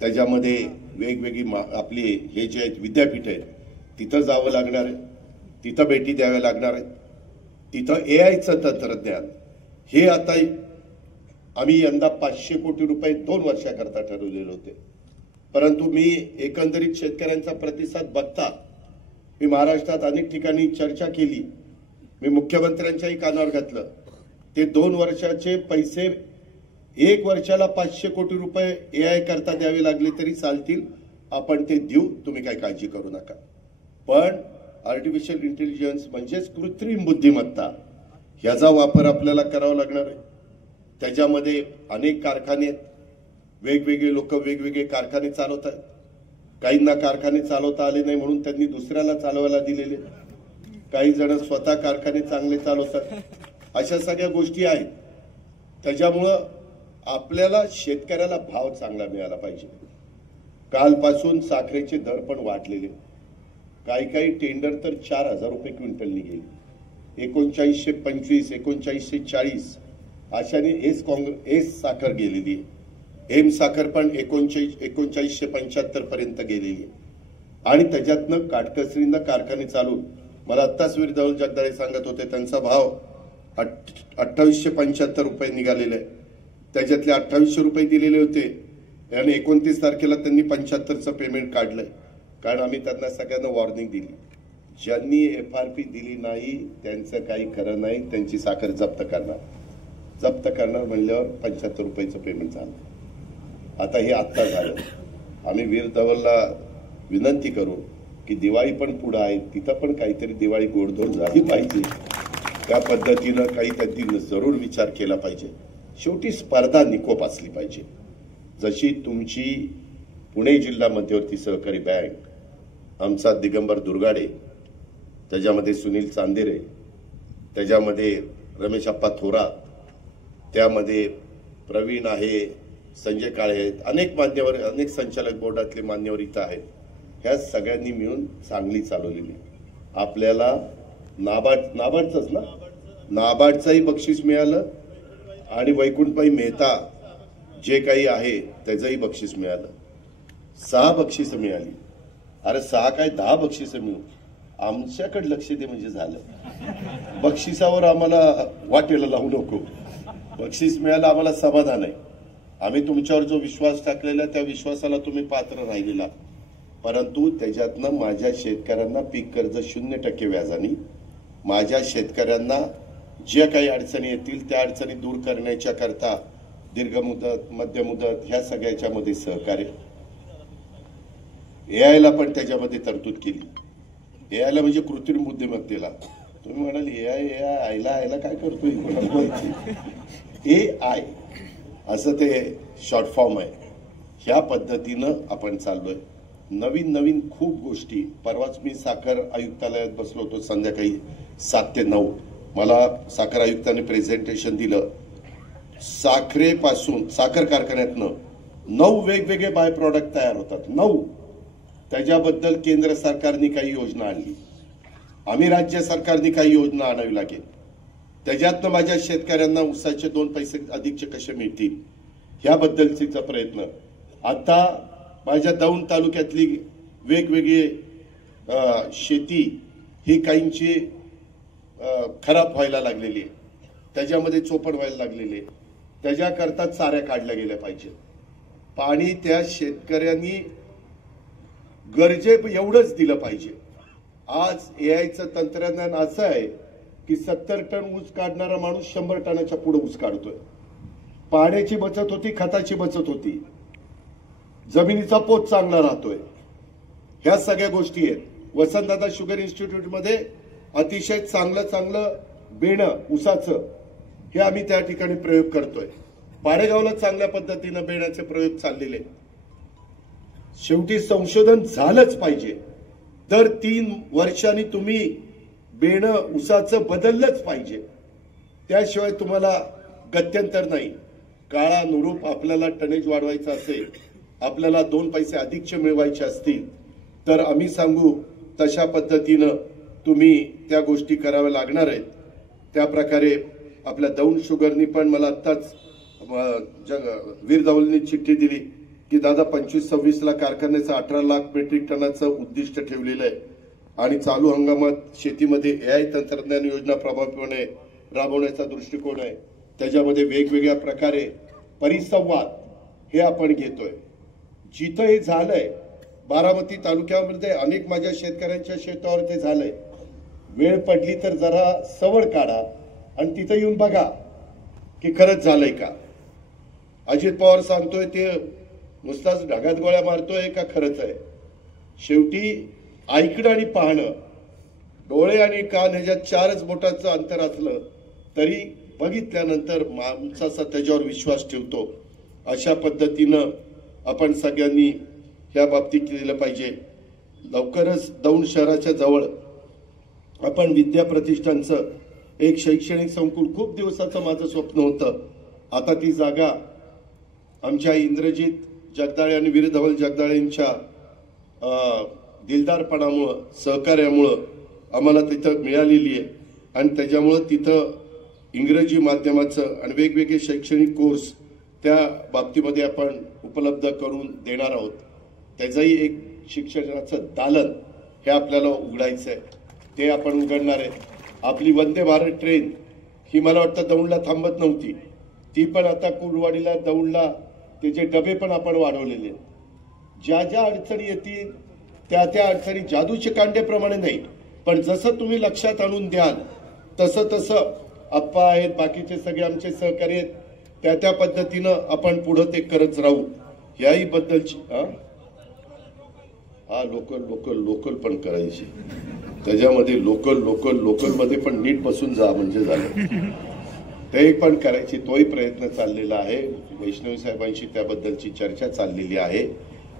त्याच्यामध्ये वेगवेगळी आपली हे जे आहेत विद्यापीठ आहेत तिथं जावं लागणार आहे, तिथं भेटी द्याव्या लागणार आहेत, तिथं एआयचं तंत्रज्ञान हे आता आम्ही यंदा 500 कोटी रुपये 2 वर्षाकरता ठरवलेले होते. परंतु मी एकंदरीत शेतकऱ्यांचा प्रतिसाद बघता मी महाराष्ट्रात अनेक ठिकाणी चर्चा केली, मी मुख्यमंत्र्यांच्याही कानावर घातलं. ते 2 वर्षाचे पैसे 1 वर्षाला 500 कोटी रुपये एआय करता द्यावे लागले तरी चालतील, आपण ते देऊ, तुम्ही काही काळजी करू नका. पण आर्टिफिशियल इंटेलिजन्स म्हणजेच कृत्रिम बुद्धिमत्ता ह्याचा वापर आपल्याला करावा लागणार आहे. त्याच्यामध्ये अनेक कारखाने आहेत, वेगवेगळे लोक वेगवेगळे कारखाने चालवतात. काहींना कारखाने चालवता आले नाही म्हणून त्यांनी दुसऱ्याला चालवायला दिलेले, काही जण स्वतः कारखाने चांगले चालवतात. अशा सगळ्या गोष्टी आहेत. त्याच्यामुळं आपल्याला शेतकऱ्याला भाव चांगला मिळाला पाहिजे. कालपासून साखरेचे दर पण वाढलेले, काही टेंडर तर 4,000 रुपये क्विंटलनी गेले. 3925, 3940 अशाने एस साखर गेलेली आहे. एम साखर पण 3975 पर्यंत गेलेली आहे. आणि त्याच्यातनं काटकसरीनं कारखाने चालून मला आत्ताच वीर धवल जगदाळे सांगत होते, त्यांचा भाव 2875 रुपये निघालेला आहे. त्याच्यातले 2800 रुपये दिलेले होते आणि 29 तारखेला त्यांनी 75चं पेमेंट काढलंय. कारण आम्ही त्यांना सगळ्यांना वॉर्निंग दिली, ज्यांनी FRP दिली नाही त्यांचं काही खरं नाही, त्यांची साखर जप्त करणार म्हणल्यावर 75 रुपयाचं पेमेंट झालं. आता हे आत्ता झालं. आम्ही वीर धवलला विनंती करू की दिवाळी पण पुढे आहे, तिथं पण काहीतरी दिवाळी गोडधोड झाली पाहिजे. त्या पद्धतीनं काही त्यांनी जरूर विचार केला पाहिजे. शेवटी स्पर्धा निकोप असली पाहिजे. जशी तुमची पुणे जिल्हा मध्यवर्ती सहकारी बँक, आमचा दिगंबर दुर्गाडे, त्याच्यामध्ये सुनील चांदेरे, त्याच्यामध्ये रमेश अप्पा थोरात, त्यामध्ये प्रवीण आहे, संजय काळे आहेत, अनेक मान्यवर, अनेक संचालक बोर्डातले मान्यवर इथं आहेत. ह्या सगळ्यांनी मिळून चांगली चालवलेली. आपल्याला नाबार्डचंच ना, नाबार्डचंही बक्षीस मिळालं आणि वैकुंठभाई मेहता जे काही आहे त्याचंही बक्षीस मिळालं. 6 बक्षिसं मिळाली. अरे 6 काय 10 बक्षिसं मिळू, आमच्याकडे लक्ष दे म्हणजे झालं. बक्षिसावर आम्हाला वाटेला लावू नको. बक्षीस मिळालं आम्हाला समाधान आहे. आम्ही तुमच्यावर जो विश्वास टाकलेला त्या विश्वासाला तुम्ही पात्र राहिलेला. परंतु त्याच्यातनं माझ्या शेतकऱ्यांना पीक कर्ज 0% व्याजाने, माझ्या शेतकऱ्यांना ज्या काही अडचणी येतील त्या अडचणी दूर करण्याच्या करता दीर्घ मुदत, मध्य मुदत ह्या सगळ्याच्या मध्ये सहकार्य. एआयला पण त्याच्यामध्ये तरतूद केली. एआयला म्हणजे कृत्रिम बुद्धिमत्तेला. तुम्ही म्हणाल आयला काय करतोय, AI असं ते शॉर्ट फॉर्म आहे. ह्या पद्धतीनं आपण चाललोय. नवीन खूप गोष्टी. परवाच मी साखर आयुक्तालयात बसलो होतो संध्याकाळी 7 ते 9. मला साखर आयुक्ताने प्रेझेंटेशन दिलं. साखरेपासून, साखर कारखान्यातनं 9 वेगवेगळे बाय प्रॉडक्ट तयार होतात. 9. त्याच्याबद्दल केंद्र सरकारने काही योजना आणली, आम्ही राज्य सरकारने काही योजना आणावी लागेल. त्याच्यातनं माझ्या शेतकऱ्यांना ऊसाचे 2 पैसे अधिकचे कसे मिळतील ह्याबद्दलचा प्रयत्न. आता माझ्या दौंड तालुक्यातली वेगवेगळी शेती ही काहींची खराब व्हायला लागलेली आहे, त्याच्यामध्ये चोपड व्हायला लागलेली आहे. त्याच्याकरता चाऱ्या काढल्या गेल्या पाहिजे. पाणी त्या शेतकऱ्यांनी गरजे एवढंच दिलं पाहिजे. आज एआयचं तंत्रज्ञान असं आहे की 70 टन ऊस काढणारा माणूस 100 टनाच्या पुढे ऊस काढतोय. पाण्याची बचत होती, खताची बचत होती, जमिनीचा पोत चांगला राहतोय. ह्या सगळ्या गोष्टी आहेत. वसंतदादा शुगर इन्स्टिट्यूटमध्ये अतिशय चांगलं बेणं ऊसाचं हे आम्ही त्या ठिकाणी प्रयोग करतोय. पाडेगावला चांगल्या पद्धतीनं बेण्याचे प्रयोग चाललेले. शेवटी संशोधन झालंच पाहिजे. दर 3 वर्षांनी तुम्ही बेणं ऊसाचं बदललंच पाहिजे. त्याशिवाय तुम्हाला गत्यंतर नाही. काळानुरूप आपल्याला टनेज वाढवायचं असेल, आपल्याला 2 पैसे अधिकचे मिळवायचे असतील तर आम्ही सांगू तशा पद्धतीनं तुम्ही त्या गोष्टी कराव्या लागणार आहेत. त्या प्रकारे आपल्या दौंड शुगरनी पण मला आत्ताच वीर धवलनी चिठ्ठी दिली की दादा 25-26 ला कारखान्याचं 18 लाख मेट्रिक टनाचं उद्दिष्ट ठेवलेलं आहे आणि चालू हंगामात शेतीमध्ये AI तंत्रज्ञान योजना प्रभावीपणे राबवण्याचा दृष्टिकोन आहे. त्याच्यामध्ये वेगवेगळ्या प्रकारे परिसंवाद हे आपण घेतोय. जिथं हे झालंय बारामती तालुक्यामध्ये अनेक माझ्या शेतकऱ्यांच्या शेतावर ते झालंय. वेळ पडली तर जरा सवड काढा आणि तिथं येऊन बघा की खरंच झालंय का. अजित पवार सांगतोय ते नुसताच ढगात गोळ्या मारतोय का खरंच आहे. शेवटी ऐकणं आणि पाहणं, डोळे आणि कान ह्याच्यात 4च बोटाचं अंतर असलं तरी बघितल्यानंतर माणसाचा त्याच्यावर विश्वास ठेवतो. अशा पद्धतीनं आपण सगळ्यांनी ह्या बाबतीत केलं पाहिजे. लवकरच दौंड शहराच्या जवळ आपण विद्या प्रतिष्ठानचं एक शैक्षणिक संकुल, खूप दिवसाचं माझं स्वप्न होतं. आता ती जागा आमच्या इंद्रजित जगदाळे आणि वीर धवल जगदाळे यांच्या दिलदारपणामुळं, सहकार्यामुळं आम्हाला तिथं मिळालेली आहे. आणि त्याच्यामुळं तिथं इंग्रजी माध्यमाचं आणि वेगवेगळे शैक्षणिक कोर्स त्या बाबतीमध्ये आपण उपलब्ध करून देणार आहोत. त्याचंही एक शिक्षणाचं दालन हे आपल्याला उघडायचं आहे, ते आपण उघडणार आहे. आपली वंदे भारत ट्रेन ही मला वाटतं दौंडला थांबत नव्हती, ती पण आता कुलवाडीला दौंडला त्याचे डबे पण आपण वाढवलेले. ज्या ज्या अडचणी येतील त्या त्या अडचणी जादूच्या कांड्याप्रमाणे नाही, पण जसं तुम्ही लक्षात आणून द्याल तसं तसं आप्पा आहेत, बाकीचे सगळे आमचे सहकारी आहेत, त्या त्या पद्धतीनं आपण पुढं ते करत राहू. याही बद्दलची हा लोकल लोकल लोकल पण करायची, त्याच्यामध्ये लोकल लोकल लोकल मध्ये पण नीट बसून जा म्हणजे झालं. ते पण करायची, तोही प्रयत्न चाललेला आहे. वैष्णवी साहेबांशी त्याबद्दलची चर्चा चाललेली आहे.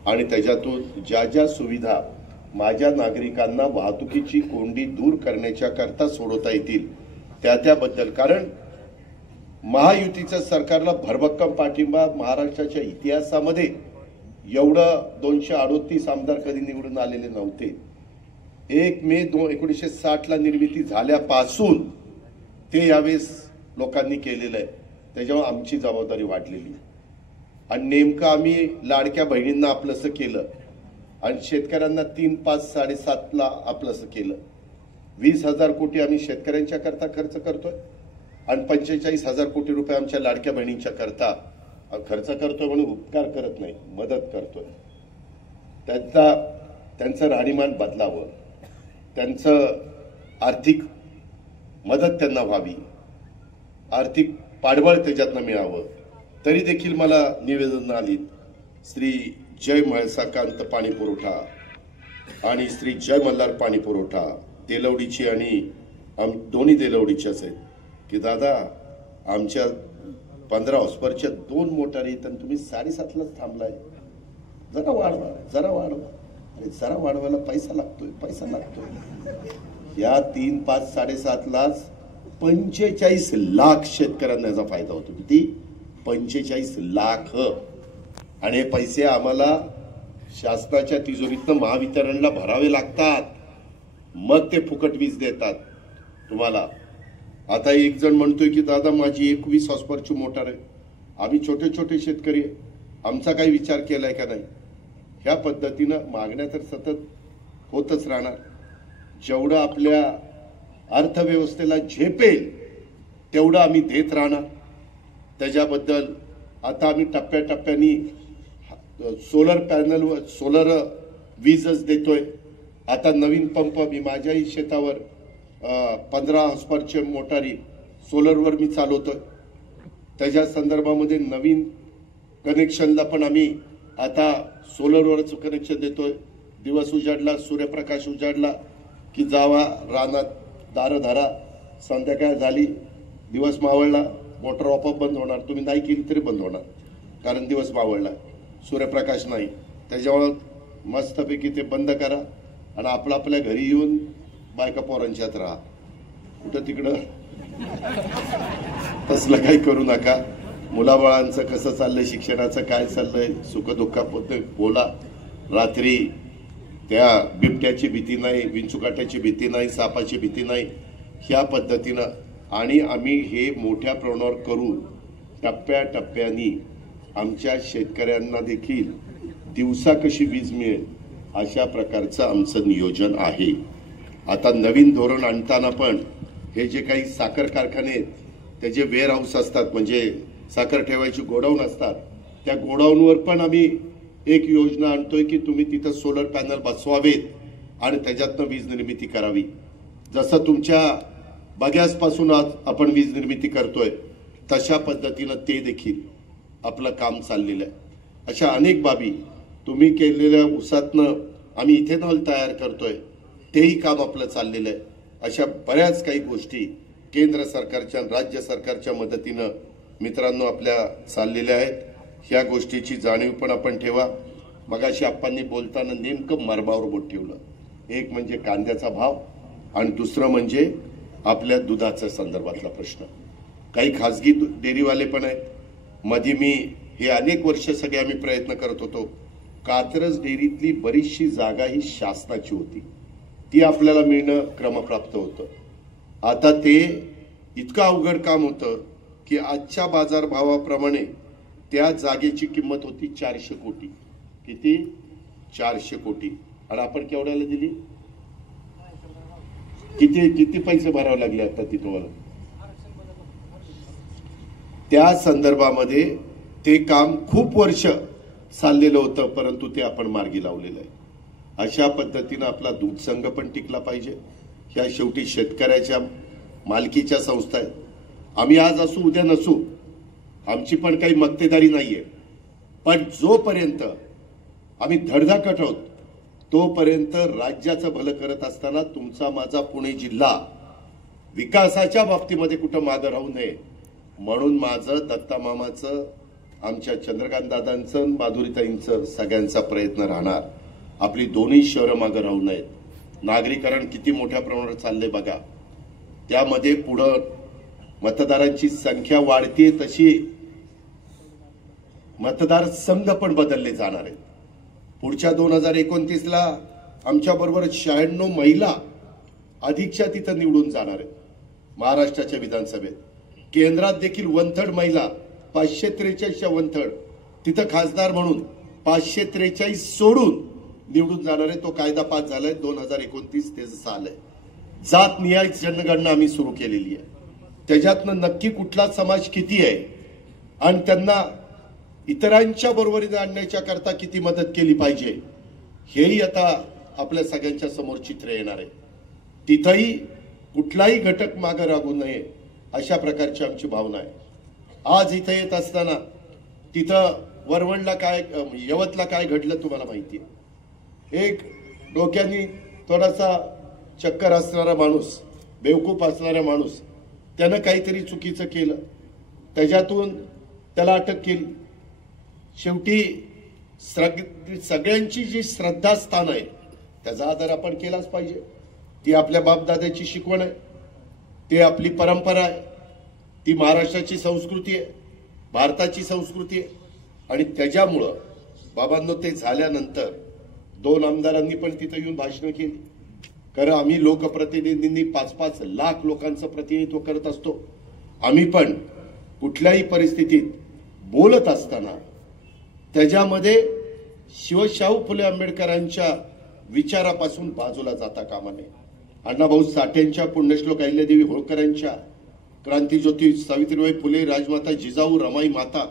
आणि त्याच्यातून ज्या ज्या सुविधा माझ्या नागरिकांना वाहतुकीची कोंडी दूर करण्याच्या करता सोडवता येतील त्या त्याबद्दल, कारण महायुतीच्या सरकारला भरभक्कम पाठिंबा महाराष्ट्राच्या इतिहासामध्ये एवढं 238 आमदार कधी निवडून आलेले नव्हते. 1 मे 1960 ला निर्मिती झाल्यापासून ते यावेळेस लोकांनी केलेलं आहे. त्याच्यामुळे आमची जबाबदारी वाढलेली. आणि नेमकं आम्ही लाडक्या बहिणींना आपलंसं केलं आणि शेतकऱ्यांना 3, 5, 7.5 ला आपलंसं केलं. 20,000 कोटी आम्ही शेतकऱ्यांच्या करता खर्च करतोय आणि 45,000 कोटी रुपये आमच्या लाडक्या बहिणींच्या करता खर्च करतोय. म्हणून उपकार करत नाही, मदत करतोय. त्यांचं राहणीमान बदलावं, त्यांचं आर्थिक मदत त्यांना व्हावी, आर्थिक पाठबळ त्याच्यातनं मिळावं. तरी देखील मला निवेदन आलीत. श्री जय म्हळसाकांत पाणी पुरवठा आणि श्री जय मल्हार पाणी पुरवठा देलवडीची आणि दोन्ही देलवडीच्याच आहेत की दादा आमच्या 15 हॉर्सपावरच्या 2 मोटारी आहेत आणि तुम्ही 7.5लाच थांबलाय, जरा वाढवा, जरा वाढवा. अरे जरा वाढवायला पैसा लागतोय, पैसा लागतोय. या 3, 5, 7.5लाच 45 लाख शेतकऱ्यांना याचा फायदा होतो. किती? 45 लाख. आणि हे पैसे आम्हाला शासनाच्या तिजोरीतनं महावितरणला भरावे लागतात, मग ते फुकट वीज देतात तुम्हाला. आता एक जण म्हणतोय की दादा माझी 21 हॉर्सपावरची मोटार आहे. आम्ही छोटे छोटे शेतकरी आहे, आमचा काही विचार केलाय का नाही. ह्या पद्धतीनं मागण्या तर सतत होतच राहणार. जेवढं आपल्या अर्थव्यवस्थेला झेपेल तेवढं आम्ही देत राहणार. त्याच्याबद्दल आता आम्ही टप्प्याटप्प्यानी सोलर पॅनलवर सोलर वीजच देतोय. आता नवीन पंप मी माझ्याही शेतावर 15 हॉर्सपावरच्या मोटारी सोलरवर मी चालवतोय. त्याच्या संदर्भामध्ये नवीन कनेक्शनला पण आम्ही आता सोलरवरच कनेक्शन देतोय. दिवस उजाडला, सूर्यप्रकाश उजाडला की जावा रानात, दारं धरा. संध्याकाळ झाली, दिवस मावळला, मोटर आपोआप बंद होणार. तुम्ही नाही केली तरी बंद होणार, कारण दिवस मावळला, सूर्यप्रकाश नाही. त्याच्यामुळं मस्तपैकी ते बंद करा आणि आपल्या घरी येऊन बायका पोरांच्यात राहा. कुठं तिकडं तसलं काही करू नका. मुलाबाळांचं कसं चाललंय, शिक्षणाचं काय चाललंय, सुखदुःखाबद्दल बोला. रात्री त्या बिबट्याची भीती नाही, विंचुकाट्याची भीती नाही, सापाची भीती नाही. ह्या पद्धतीनं आणि आम्ही हे मोठ्या प्रमाणावर करू. टप्प्याटप्प्यानी आमच्या शेतकऱ्यांना देखील दिवसा कशी वीज मिळेल अशा प्रकारचं आमचं नियोजन आहे. आता नवीन धोरण आणताना पण हे जे काही साखर कारखाने आहेत त्याचे वेअर हाऊस असतात, म्हणजे साखर ठेवायची गोडाऊन असतात, त्या गोडाऊनवर पण आम्ही एक योजना आणतोय की तुम्ही तिथं सोलर पॅनल बसवावेत आणि त्याच्यातनं वीज निर्मिती करावी. जसं तुमच्या बगॅसपासून आज आपण वीज निर्मिती करतोय तशा पद्धतीनं ते देखील आपलं काम चाललेलं आहे. अशा अनेक बाबी तुम्ही केलेल्या ऊसातनं आम्ही इथेनॉल तयार करतोय, तेही काम आपलं चाललेलं आहे. अशा बऱ्याच काही गोष्टी केंद्र सरकारच्या राज्य सरकारच्या मदतीनं मित्रांनो आपल्या चाललेल्या आहेत. ह्या गोष्टीची जाणीव पण आपण ठेवा. मगाशी आप्पांनी बोलताना नेमकं मर्मावर बोट ठेवलं. एक म्हणजे कांद्याचा भाव आणि दुसरं म्हणजे आपल्या दुधाच्या संदर्भातला प्रश्न. काही खासगी डेअरीवाले पण आहेत. मध्ये मी हे अनेक वर्ष सगळे आम्ही प्रयत्न करत होतो. कात्रज डेअरीतली बरीचशी जागा ही शासनाची होती, ती आपल्याला मिळणं क्रमप्राप्त होतं. आता ते इतकं अवघड काम होतं की आजच्या बाजारभावाप्रमाणे त्या जागेची किंमत होती 400 कोटी. किती? 400 कोटी. आणि आपण केवढ्याला दिली? किती पैसे भरावे लागले आता ती तुम्हाला? त्या संदर्भामध्ये ते काम खूप वर्ष चाललेलं होतं, परंतु ते आपण मार्गी लावलेलं आहे. अशा पद्धतीनं आपला दूध संघ पण टिकला पाहिजे. ह्या शेवटी शेतकऱ्याच्या मालकीच्या संस्था आहेत. आम्ही आज असू उद्या नसू, आमची पण काही मक्तेदारी नाहीये, पण जोपर्यंत आम्ही धडधाकट आहोत तोपर्यंत राज्याचं भलं करत असताना तुमचा माझा पुणे जिल्हा विकासाच्या बाबतीमध्ये कुठं मागं राहू नये म्हणून माझं, दत्ता मामाचं, आमच्या चंद्रकांत दादांचं, माधुरीताईंचं सगळ्यांचा प्रयत्न राहणार. आपली दोन्ही शहरं मागं राहू नयेत. नागरीकरण किती मोठ्या प्रमाणावर चाललंय बघा. त्यामध्ये पुढं मतदारांची संख्या वाढतीये तशी मतदारसंघ पण बदलले जाणार आहेत. पुढच्या 2029ला आमच्या बरोबर 96 महिला अधिकच्या तिथं निवडून जाणार आहेत महाराष्ट्राच्या विधानसभेत. केंद्रात देखील वनथर्ड महिला 543च्या वनथर्ड तिथं खासदार म्हणून 543 सोडून निवडून जाणार आहे. तो कायदा पास झालाय 2029 ते साल आहे. जात निहाय जनगणना आम्ही सुरू केलेली आहे. त्याच्यातनं नक्की कुठला समाज किती आहे आणि त्यांना इतरांच्या बरोबरीने आणण्याच्या करता किती मदत केली पाहिजे हेही आता आपल्या सगळ्यांच्या समोर चित्र येणार आहे. तिथंही कुठलाही घटक मागे राहू नये अशा प्रकारची आमची भावना आहे. आज इथं येत असताना तिथं वरवणला काय, यवतला काय घडलं तुम्हाला माहिती आहे. एक डोक्यानी थोडासा चक्कर असणारा माणूस, बेवकूफ असणारा माणूस, त्यानं काहीतरी चुकीचं केलं, त्याच्यातून त्याला अटक केली. शेवटी सगळ्यांची जी श्रद्धास्थान आहे त्याचा आदर आपण केलाच पाहिजे. ती आपल्या बापदाद्याची शिकवण आहे, ते आपली परंपरा आहे, ती महाराष्ट्राची संस्कृती आहे, भारताची संस्कृती आहे. आणि त्याच्यामुळं बाबांनो ते झाल्यानंतर 2 आमदारांनी पण तिथं येऊन भाषणं केली. कारण आम्ही लोकप्रतिनिधींनी 5-5 लाख लोकांचं प्रतिनिधित्व करत असतो. आम्ही पण कुठल्याही परिस्थितीत बोलत असताना त्याच्यामध्ये शिवशाहू फुले आंबेडकरांच्या विचारापासून बाजूला जाता कामा नये. अण्णाभाऊ साठेंच्या, पुण्यश्लोक अहिल्यादेवी होळकरांच्या, क्रांतीज्योती सावित्रीबाई फुले, राजमाता जिजाऊ, रमाई माता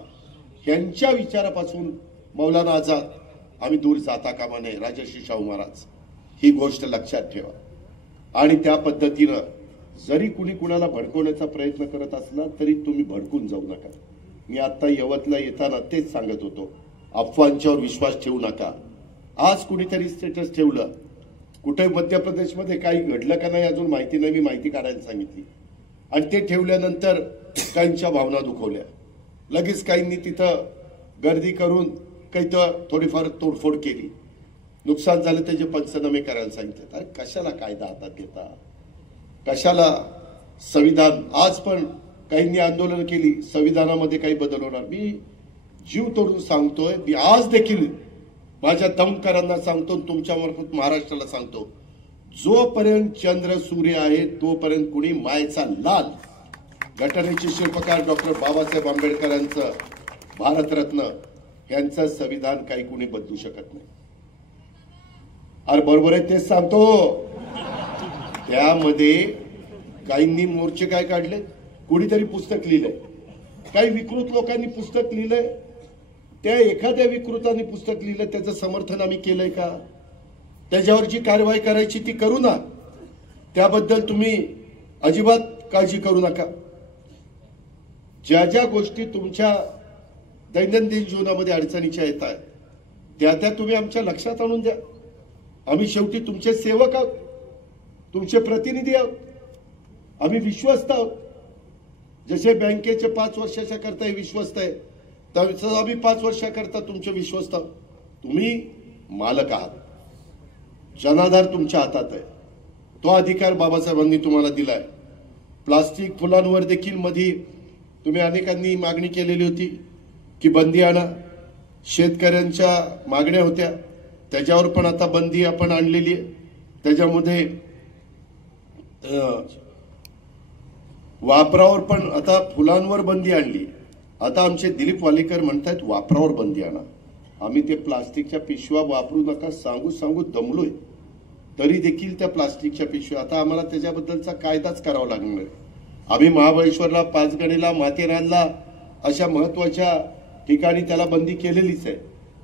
यांच्या विचारापासून मौलाना आझाद आम्ही दूर जाता कामा नये. राजर्षी शाहू महाराज, ही गोष्ट लक्षात ठेवा. आणि त्या पद्धतीनं जरी कुणी कुणाला भडकवण्याचा प्रयत्न करत असला तरी तुम्ही भडकून जाऊ नका. मी आता यवतला येताना तेच सांगत होतो, अफवांच्यावर विश्वास ठेवू नका. आज कुणीतरी स्टेटस ठेवलं, कुठे मध्य प्रदेशमध्ये काही घडलं का नाही अजून माहिती नाही, मी माहिती काढायला सांगितली आणि ते ठेवल्यानंतर काहींच्या भावना दुखवल्या. लगेच काहींनी तिथं गर्दी करून काही तर थोडीफार तोडफोड केली, नुकसान झालं त्याचे पंचनामे करायला सांगितले. अरे कशाला कायदा हातात घेता, कशाला संविधान. आज पण काहींनी आंदोलन केली, संविधानामध्ये काही बदल होणार. मी जीव तोडून सांगतोय, मी आज देखील माझ्या दमकरांना सांगतो, तुमच्यामार्फत महाराष्ट्राला सांगतो, जोपर्यंत चंद्र सूर्य आहे तोपर्यंत कुणी मायेचा लाल, घटनेचे शिल्पकार डॉक्टर बाबासाहेब आंबेडकरांचं भारतरत्न यांचं संविधान काही कुणी बदलू शकत नाही. अरे बरोबर आहे, तेच सांगतो. त्यामध्ये काहींनी मोर्चे काय काढले, कोणीतरी पुस्तक लिहिलंय, काही विकृत लोकांनी पुस्तक लिहिलंय, त्या एखाद्या विकृतांनी पुस्तक लिहिलं त्याचं समर्थन आम्ही केलंय का? त्याच्यावर जी कारवाई करायची ती करू ना, त्याबद्दल तुम्ही अजिबात काळजी करू नका. ज्या ज्या गोष्टी तुमच्या दैनंदिन जीवनामध्ये अडचणीच्या येत आहेत त्या तुम्ही आमच्या लक्षात आणून द्या. आम्ही शेवटी तुमचे सेवक आहोत, तुमचे प्रतिनिधी आहोत, आम्ही विश्वस्त आहोत. जसे बँकेचे 5 वर्षाच्या करता विश्वस्त आहे, तसं आम्ही 5 वर्षाकरता तुमचे विश्वस्त आहोत. तुम्ही मालक आहात, जनाधार तुमच्या हातात आहे. तो अधिकार बाबासाहेबांनी तुम्हाला दिलाय. प्लास्टिक फुलांवर देखील मध्ये तुम्ही अनेकांनी मागणी केलेली होती की बंदी आणा. शेतकऱ्यांच्या मागण्या होत्या, त्याच्यावर पण आता बंदी आपण आणलेली आहे. त्याच्यामध्ये वापरावर पण आता फुलांवर बंदी आणली. आता आमचे दिलीप वालेकर म्हणतायत वापरावर बंदी आणा. आम्ही ते प्लास्टिकच्या पिशव्या वापरू नका सांगू दमलोय, तरी देखील त्या प्लास्टिकच्या पिशव्या आता आम्हाला त्याच्याबद्दलचा कायदाच करावा लागणार आहे. आम्ही महाबळेश्वरला, पाचगणीला, माथेरानला अशा महत्वाच्या ठिकाणी त्याला बंदी केलेलीच आहे.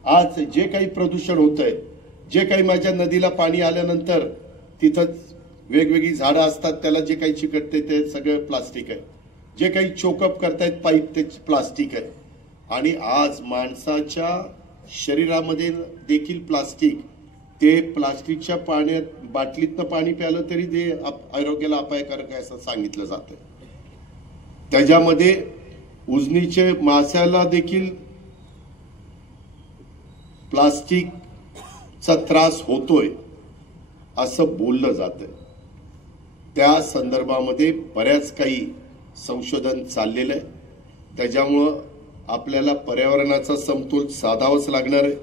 आज जे काही प्रदूषण होतंय, जे काही माझ्या नदीला पाणी आल्यानंतर तिथं वेगवेगळी झाडं असतात, त्याला जे काही चिकटते ते सगळं प्लास्टिक आहे. जे काही चोकअप करतायत पाईप ते प्लास्टिक आहे. आणि आज माणसाच्या शरीरामध्ये देखील प्लास्टिक, ते प्लास्टिकच्या पाण्यात बाटलीतनं पाणी प्यालं तरी ते आरोग्याला अपायकारक आहे असं सांगितलं जातं. त्याच्यामध्ये उजनीचे माशाला देखील प्लास्टिकचा त्रास होतोय असं बोललं जातं. त्या संदर्भामध्ये बऱ्याच काही संशोधन चाललेलं आहे. त्याच्यामुळं आपल्याला पर्यावरणाचा समतोल साधावाच लागणार आहे.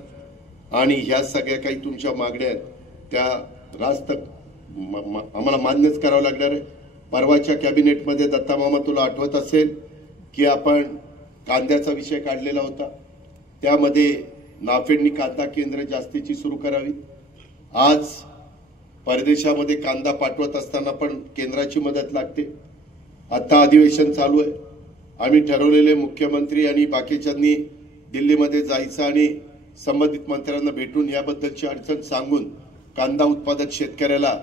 आणि ह्या सगळ्या काही तुमच्या मागण्या आहेत त्या रास्त आम्हाला मान्यच करावं लागणार आहे. परवाच्या कॅबिनेटमध्ये दत्तामामा तुला आठवत असेल की आपण कांद्याचा विषय काढलेला होता. त्यामध्ये नाफेडनी कांदा केंद्र जास्तीची सुरू करावी. आज परदेशामध्ये कांदा पाठवत असताना पण केंद्राची मदत लागते. आता अधिवेशन चालू आहे. आम्ही ठरवलेले मुख्यमंत्री आणि बाकीच्यांनी दिल्लीमध्ये जायचं आणि संबंधित मंत्र्यांना भेटून याबद्दलची अडचण सांगून कांदा उत्पादक शेतकऱ्याला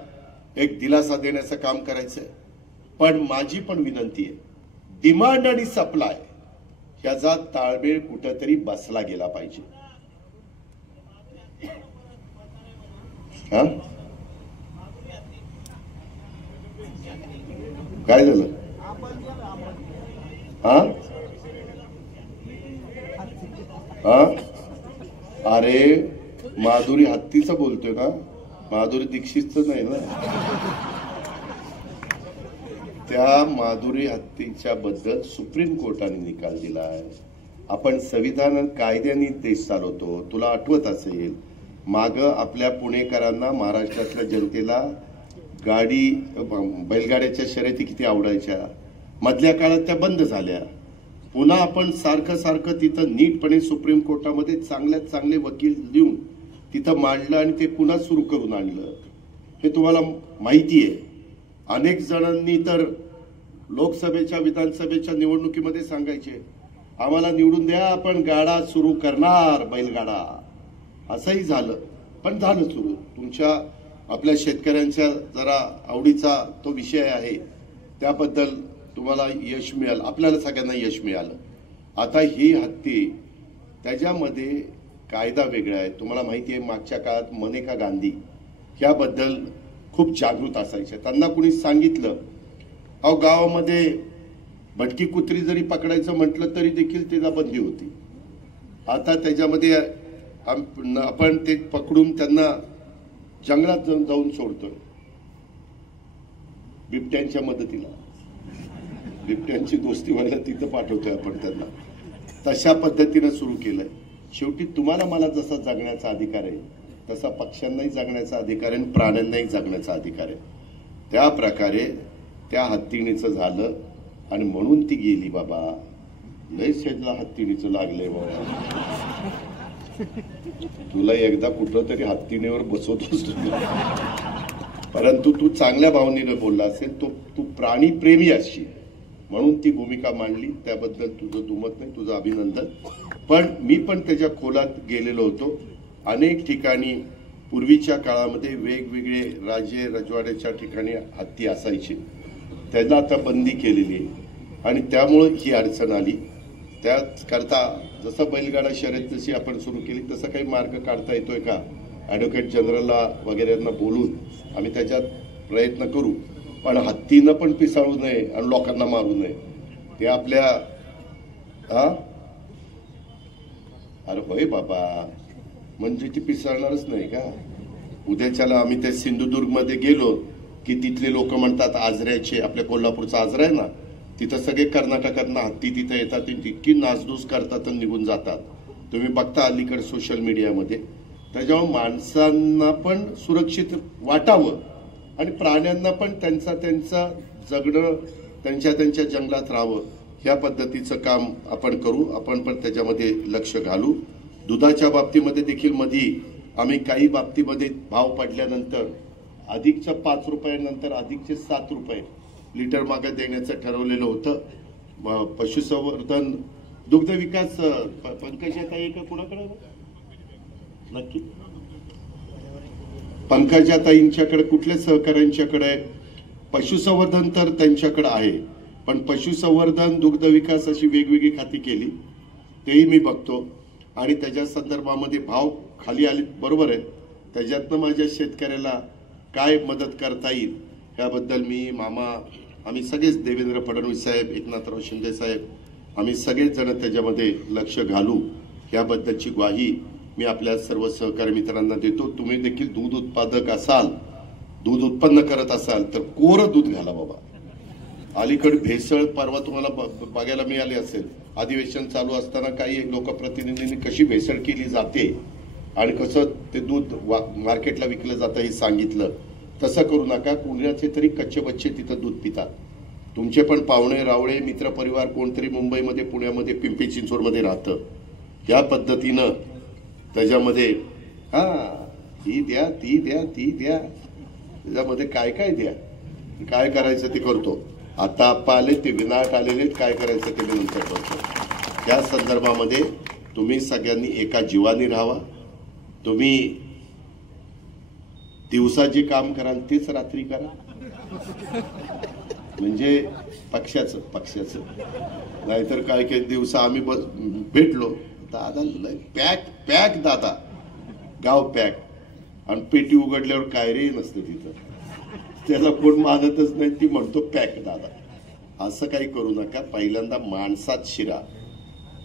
एक दिलासा देण्याचं काम करायचंय. पण माझी पण विनंती आहे, डिमांड आणि सप्लाय ह्याचा ताळमेळ कुठंतरी बसला गेला पाहिजे. काय झालं? अरे माधुरी हत्तीचं बोलतोय ना, माधुरी दीक्षितचं नाही ना. त्या माधुरी हत्तीच्या बद्दल सुप्रीम कोर्टाने निकाल दिला आहे. आपण संविधान कायद्याने देश चालवतो. तुला आठवत असेल माग आपल्या पुणेकरांना, महाराष्ट्रातल्या जनतेला बैलगाड्याच्या शर्यती किती आवडायच्या. मधल्या काळात त्या बंद झाल्या. पुन्हा आपण सारखं तिथं नीटपणे सुप्रीम कोर्टामध्ये चांगल्यात चांगले वकील देऊन तिथं मांडलं आणि ते पुन्हा सुरू करून आणलं. हे तुम्हाला माहिती आहे. अनेक जणांनी तर लोकसभेच्या, विधानसभेच्या निवडणुकीमध्ये सांगायचे आम्हाला निवडून द्या, आपण गाडा सुरू करणार, बैलगाडा. असंही झालं, पण झालं सुरू. तुमच्या आपल्या शेतकऱ्यांच्या जरा आवडीचा तो विषय आहे, त्याबद्दल तुम्हाला यश मिळालं, आपल्याला सगळ्यांना यश मिळालं. आता ही हत्ती, त्याच्यामध्ये कायदा वेगळा आहे. तुम्हाला माहिती आहे मागच्या काळात मनेका गांधी याबद्दल खूप जागृत असायच्या. त्यांना कुणी सांगितलं, अहो गावामध्ये भटकी कुत्री जरी पकडायचं म्हटलं तरी देखील त्याला बंदी होती. आता त्याच्यामध्ये आपण ते पकडून त्यांना जंगलात जाऊन सोडतोय बिबट्यांच्या मदतीला. बिबट्यांची दोस्ती व्हायला तिथं पाठवतोय आपण त्यांना. तशा पद्धतीनं सुरू केलंय. शेवटी तुम्हाला मला जसा जगण्याचा अधिकार आहे तसा पक्ष्यांनाही जगण्याचा अधिकार आहे, प्राण्यांनाही जगण्याचा अधिकार आहे. त्या प्रकारे त्या हत्तीणीचं झालं आणि म्हणून ती गेली. बाबा लय शेजला हत्तीणीचं लागलंय बाबा. तुला एकदा कुठं तरी हत्तीणीवर बसवतोस. परंतु तू चांगल्या भावनेने बोलला असेल, तू प्राणी प्रेमी असशील म्हणून ती भूमिका मांडली, त्याबद्दल तुझं दुमत नाही, तुझं अभिनंदन. पण मी पण त्याच्या खोलात गेलेलो होतो. अनेक ठिकाणी पूर्वीच्या काळामध्ये वेगवेगळे राजे रजवाड्याच्या ठिकाणी हत्ती असायचे, त्याला आता बंदी केलेली आहे आणि त्यामुळे ही अडचण आली. त्याकरता जसं बैलगाडा शर्यत जशी आपण सुरू केली तसं काही मार्ग काढता येतोय का, ॲडव्होकेट जनरलला वगैरेंना बोलून आम्ही त्याच्यात प्रयत्न करू. पण हत्तीनं पण पिसाळू नये आणि लोकांना मारू नये, ते आपल्या अरे होय बाबा, म्हणजे ती पिसाळणारच नाही का. उद्याच्याला आम्ही त्या सिंधुदुर्गमध्ये गेलो की तिथले लोक म्हणतात आजऱ्याचे, आपल्या कोल्हापूरचा आजरा आहे ना, तिथं सगळे कर्नाटकातनं हत्ती तिथं येतात, इतकी नासधूस करतात आणि निघून जातात. तुम्ही बघता अलीकडे सोशल मीडियामध्ये. त्याच्यामुळे माणसांना पण सुरक्षित वाटावं आणि प्राण्यांना पण त्यांचा जगणं, त्यांच्या जंगलात राहावं, ह्या पद्धतीचं काम आपण करू. आपण पण त्याच्यामध्ये लक्ष घालू. दुधाच्या बाबतीमध्ये देखील मधी आम्ही काही बाबतीमध्ये भाव पडल्यानंतर अधिकच्या 5 रुपयानंतर अधिकचे 7 रुपये लिटर मागे देण्याचं ठरवलेलं होतं. पशुसंवर्धन दुग्ध विकास पंकजाताई का कुणाकडे नक्की, पंकजाताईंच्याकडे कुठल्या सहकाऱ्यांच्याकडे, पशुसंवर्धन तर त्यांच्याकडे आहे, पण पशुसंवर्धन दुग्ध विकास अशी वेगवेगळी खाती केली, तेही मी बघतो. आणि त्याच्या संदर्भामध्ये भाव खाली आले, बरोबर आहे. त्याच्यातनं माझ्या शेतकऱ्याला काय मदत करता येईल याबद्दल मी, मामा, आम्ही सगळेच, देवेंद्र फडणवीस साहेब, एकनाथराव शिंदे साहेब, आम्ही सगळेच जण त्याच्यामध्ये लक्ष घालू. याबद्दलची ग्वाही मी आपल्या सर्व सहकारी मित्रांना देतो. तुम्ही देखील दूध उत्पादक असाल, दूध उत्पन्न करत असाल तर कोरं दूध घाला बाबा. अलीकडे भेसळ परवा तुम्हाला बघायला मिळाली असेल, अधिवेशन चालू असताना काही लोकप्रतिनिधींनी कशी भेसळ केली जाते आणि कसं ते दूध मार्केटला विकलं जातं हे सांगितलं. तसं करू नका. कुणाचे तरी कच्चे बच्चे तिथं दूध पितात. तुमचे पण पाहुणे रावळे मित्रपरिवार कोणतरी मुंबईमध्ये, पुण्यामध्ये, पिंपरी चिंचवडमध्ये राहतं. या पद्धतीनं त्याच्यामध्ये ही द्या, ती द्या, ती द्या, त्याच्यामध्ये काय काय द्या, काय करायचं ते करतो. आता आप्पा आले, ते विनाट आलेले, काय करायचं ते मी नंतर करतो. त्या संदर्भामध्ये तुम्ही सगळ्यांनी एका जीवानी राहावा. तुम्ही दिवसा जे काम कराल तेच रात्री करा, म्हणजे पक्षाचं. नाहीतर काय काही दिवसा आम्ही भेटलो, दादा पॅक दादा, गाव पॅक, आणि पेटी उघडल्यावर काय रे नसतं तिथं, त्याला कोण मानतच नाही, ती म्हणतो पॅक दादा. असं काही करू नका. पहिल्यांदा माणसात शिरा,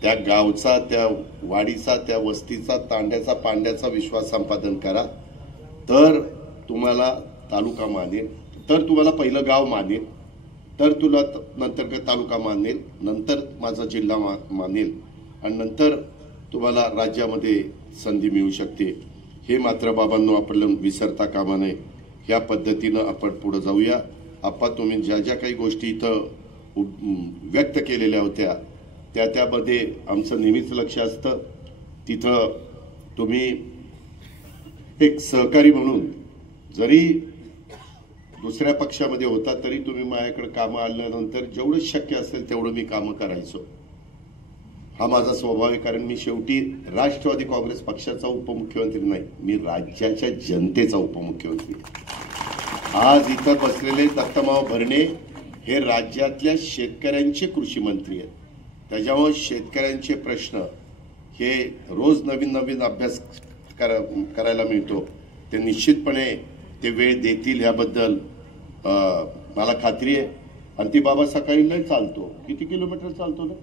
त्या गावचा, त्या वाडीचा, त्या वस्तीचा, तांड्याचा, पांड्याचा विश्वास संपादन करा. तर तुम्हाला तालुका मानेल, तर तुम्हाला पहिलं गाव मानेल, तर तुला नंतर तालुका मानेल, नंतर माझा जिल्हा मानेल, आणि नंतर तुम्हाला राज्यामध्ये संधी मिळू शकते. हे मात्र बाबांनो आपण विसरता कामा नये. या पद्धतीनं आपण पुढे जाऊया. आप्पा, तुम्ही ज्या ज्या काही गोष्टी इथं व्यक्त केलेल्या होत्या त्यामध्ये आमचं नेहमीच लक्ष असतं. तिथं तुम्ही एक सहकारी म्हणून जरी दुसऱ्या पक्षामध्ये होता तरी तुम्ही माझ्याकडे कामं आल्यानंतर जेवढं शक्य असेल तेवढं मी कामं करायचो. हा माझा स्वभाव आहे. कारण मी शेवटी राष्ट्रवादी काँग्रेस पक्षाचा उपमुख्यमंत्री नाही, मी राज्याच्या जनतेचा उपमुख्यमंत्री. आज इथं बसलेले दत्तमाव भरणे हे राज्यातल्या शेतकऱ्यांचे कृषी मंत्री आहेत. त्याच्यामुळे शेतकऱ्यांचे प्रश्न हे रोज नवीन अभ्यास करायला मिळतो. ते निश्चितपणे ते वेळ देतील ह्याबद्दल मला खात्री आहे. आणि ती बाबा सकाळी लय चालतो. किती किलोमीटर चालतो ना?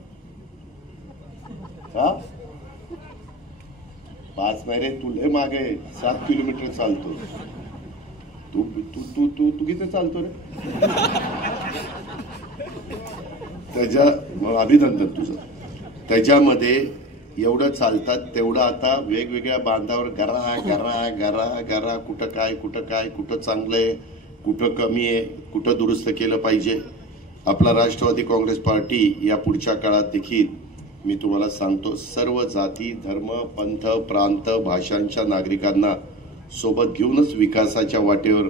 5 नाही रे, तू लय मागे 7 किलोमीटर चालतो. तू तू तू तू तू किती चालतो रे? मग अभिनंदन तुझं. त्याच्यामध्ये एवढं चालतात तेवढं आता वेगवेगळ्या बांधावर गरा कुठं चांगलं आहे, कुठं कमी आहे, कुठं दुरुस्त केलं पाहिजे. आपला राष्ट्रवादी काँग्रेस पार्टी या पुढच्या काळात देखील मी तुम्हाला सांगतो, सर्व जाती, धर्म, पंथ, प्रांत, भाषांच्या नागरिकांना सोबत घेऊनच विकासाच्या वाटेवर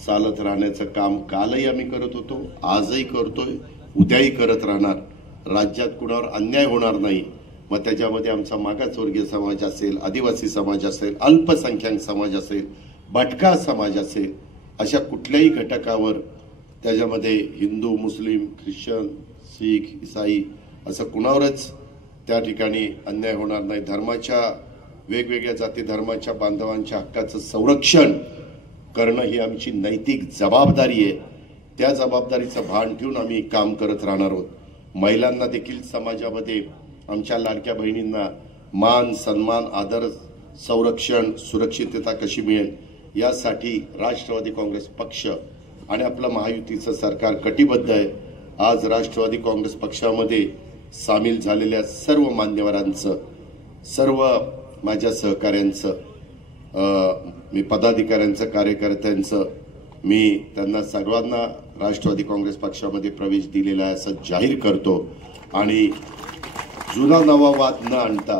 चालत राहण्याचं काम कालही आम्ही करत होतो, आजही करतोय, उद्याही करत राहणार. राज्यात कुणावर अन्याय होणार नाही. मग त्याच्यामध्ये आमचा मागासवर्गीय समाज असेल, आदिवासी समाज असेल, अल्पसंख्याक समाज असेल, भटका समाज असेल, अशा कुठल्याही घटकावर त्याच्यामध्ये हिंदू, मुस्लिम, ख्रिश्चन, शीख, ईसाई असं कुणावरच त्या ठिकाणी अन्याय होणार नाही. धर्माच्या वेगवेगळ्या जाती धर्माच्या बांधवांच्या हक्काचं संरक्षण करणं ही आमची नैतिक जबाबदारी आहे. त्या जबाबदारीचं भान ठेवून आम्ही काम करत राहणार आहोत. महिलांना देखील समाजामध्ये आमच्या लाडक्या बहिणींना मान, सन्मान, आदर, संरक्षण, सुरक्षितता कशी मिळेल यासाठी राष्ट्रवादी काँग्रेस पक्ष आणि आपलं महायुतीचं सरकार कटिबद्ध आहे. आज राष्ट्रवादी काँग्रेस पक्षामध्ये सामील झालेल्या सर्व मान्यवरांचं, सर्व माझ्या सहकाऱ्यांचं, मी पदाधिकाऱ्यांचं, कार्यकर्त्यांचं, मी त्यांना सर्वांना राष्ट्रवादी काँग्रेस पक्षामध्ये प्रवेश दिलेला आहे असं जाहीर करतो. आणि जुना नवा वाद न आणता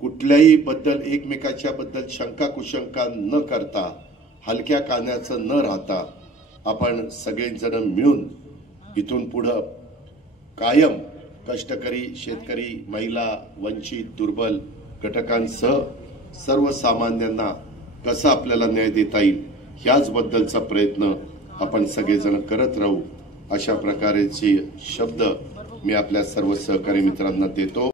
कुठल्याही बद्दल एकमेकाच्या बद्दल शंका कुशंका न करता, हलक्या कानाचं न राहता आपण सगळेजण मिळून इथून पुढं कायम कष्टकरी, शेतकरी, महिला, वंचित, दुर्बल घटकांसह सर्वसामान्यांना कसा आपल्याला न्याय देता येईल ह्याच बद्दलचा प्रयत्न आपण सगळेजण करत राहू. अशा प्रकारचे शब्द मी आपल्या सर्व सहकारी मित्रांना देतो.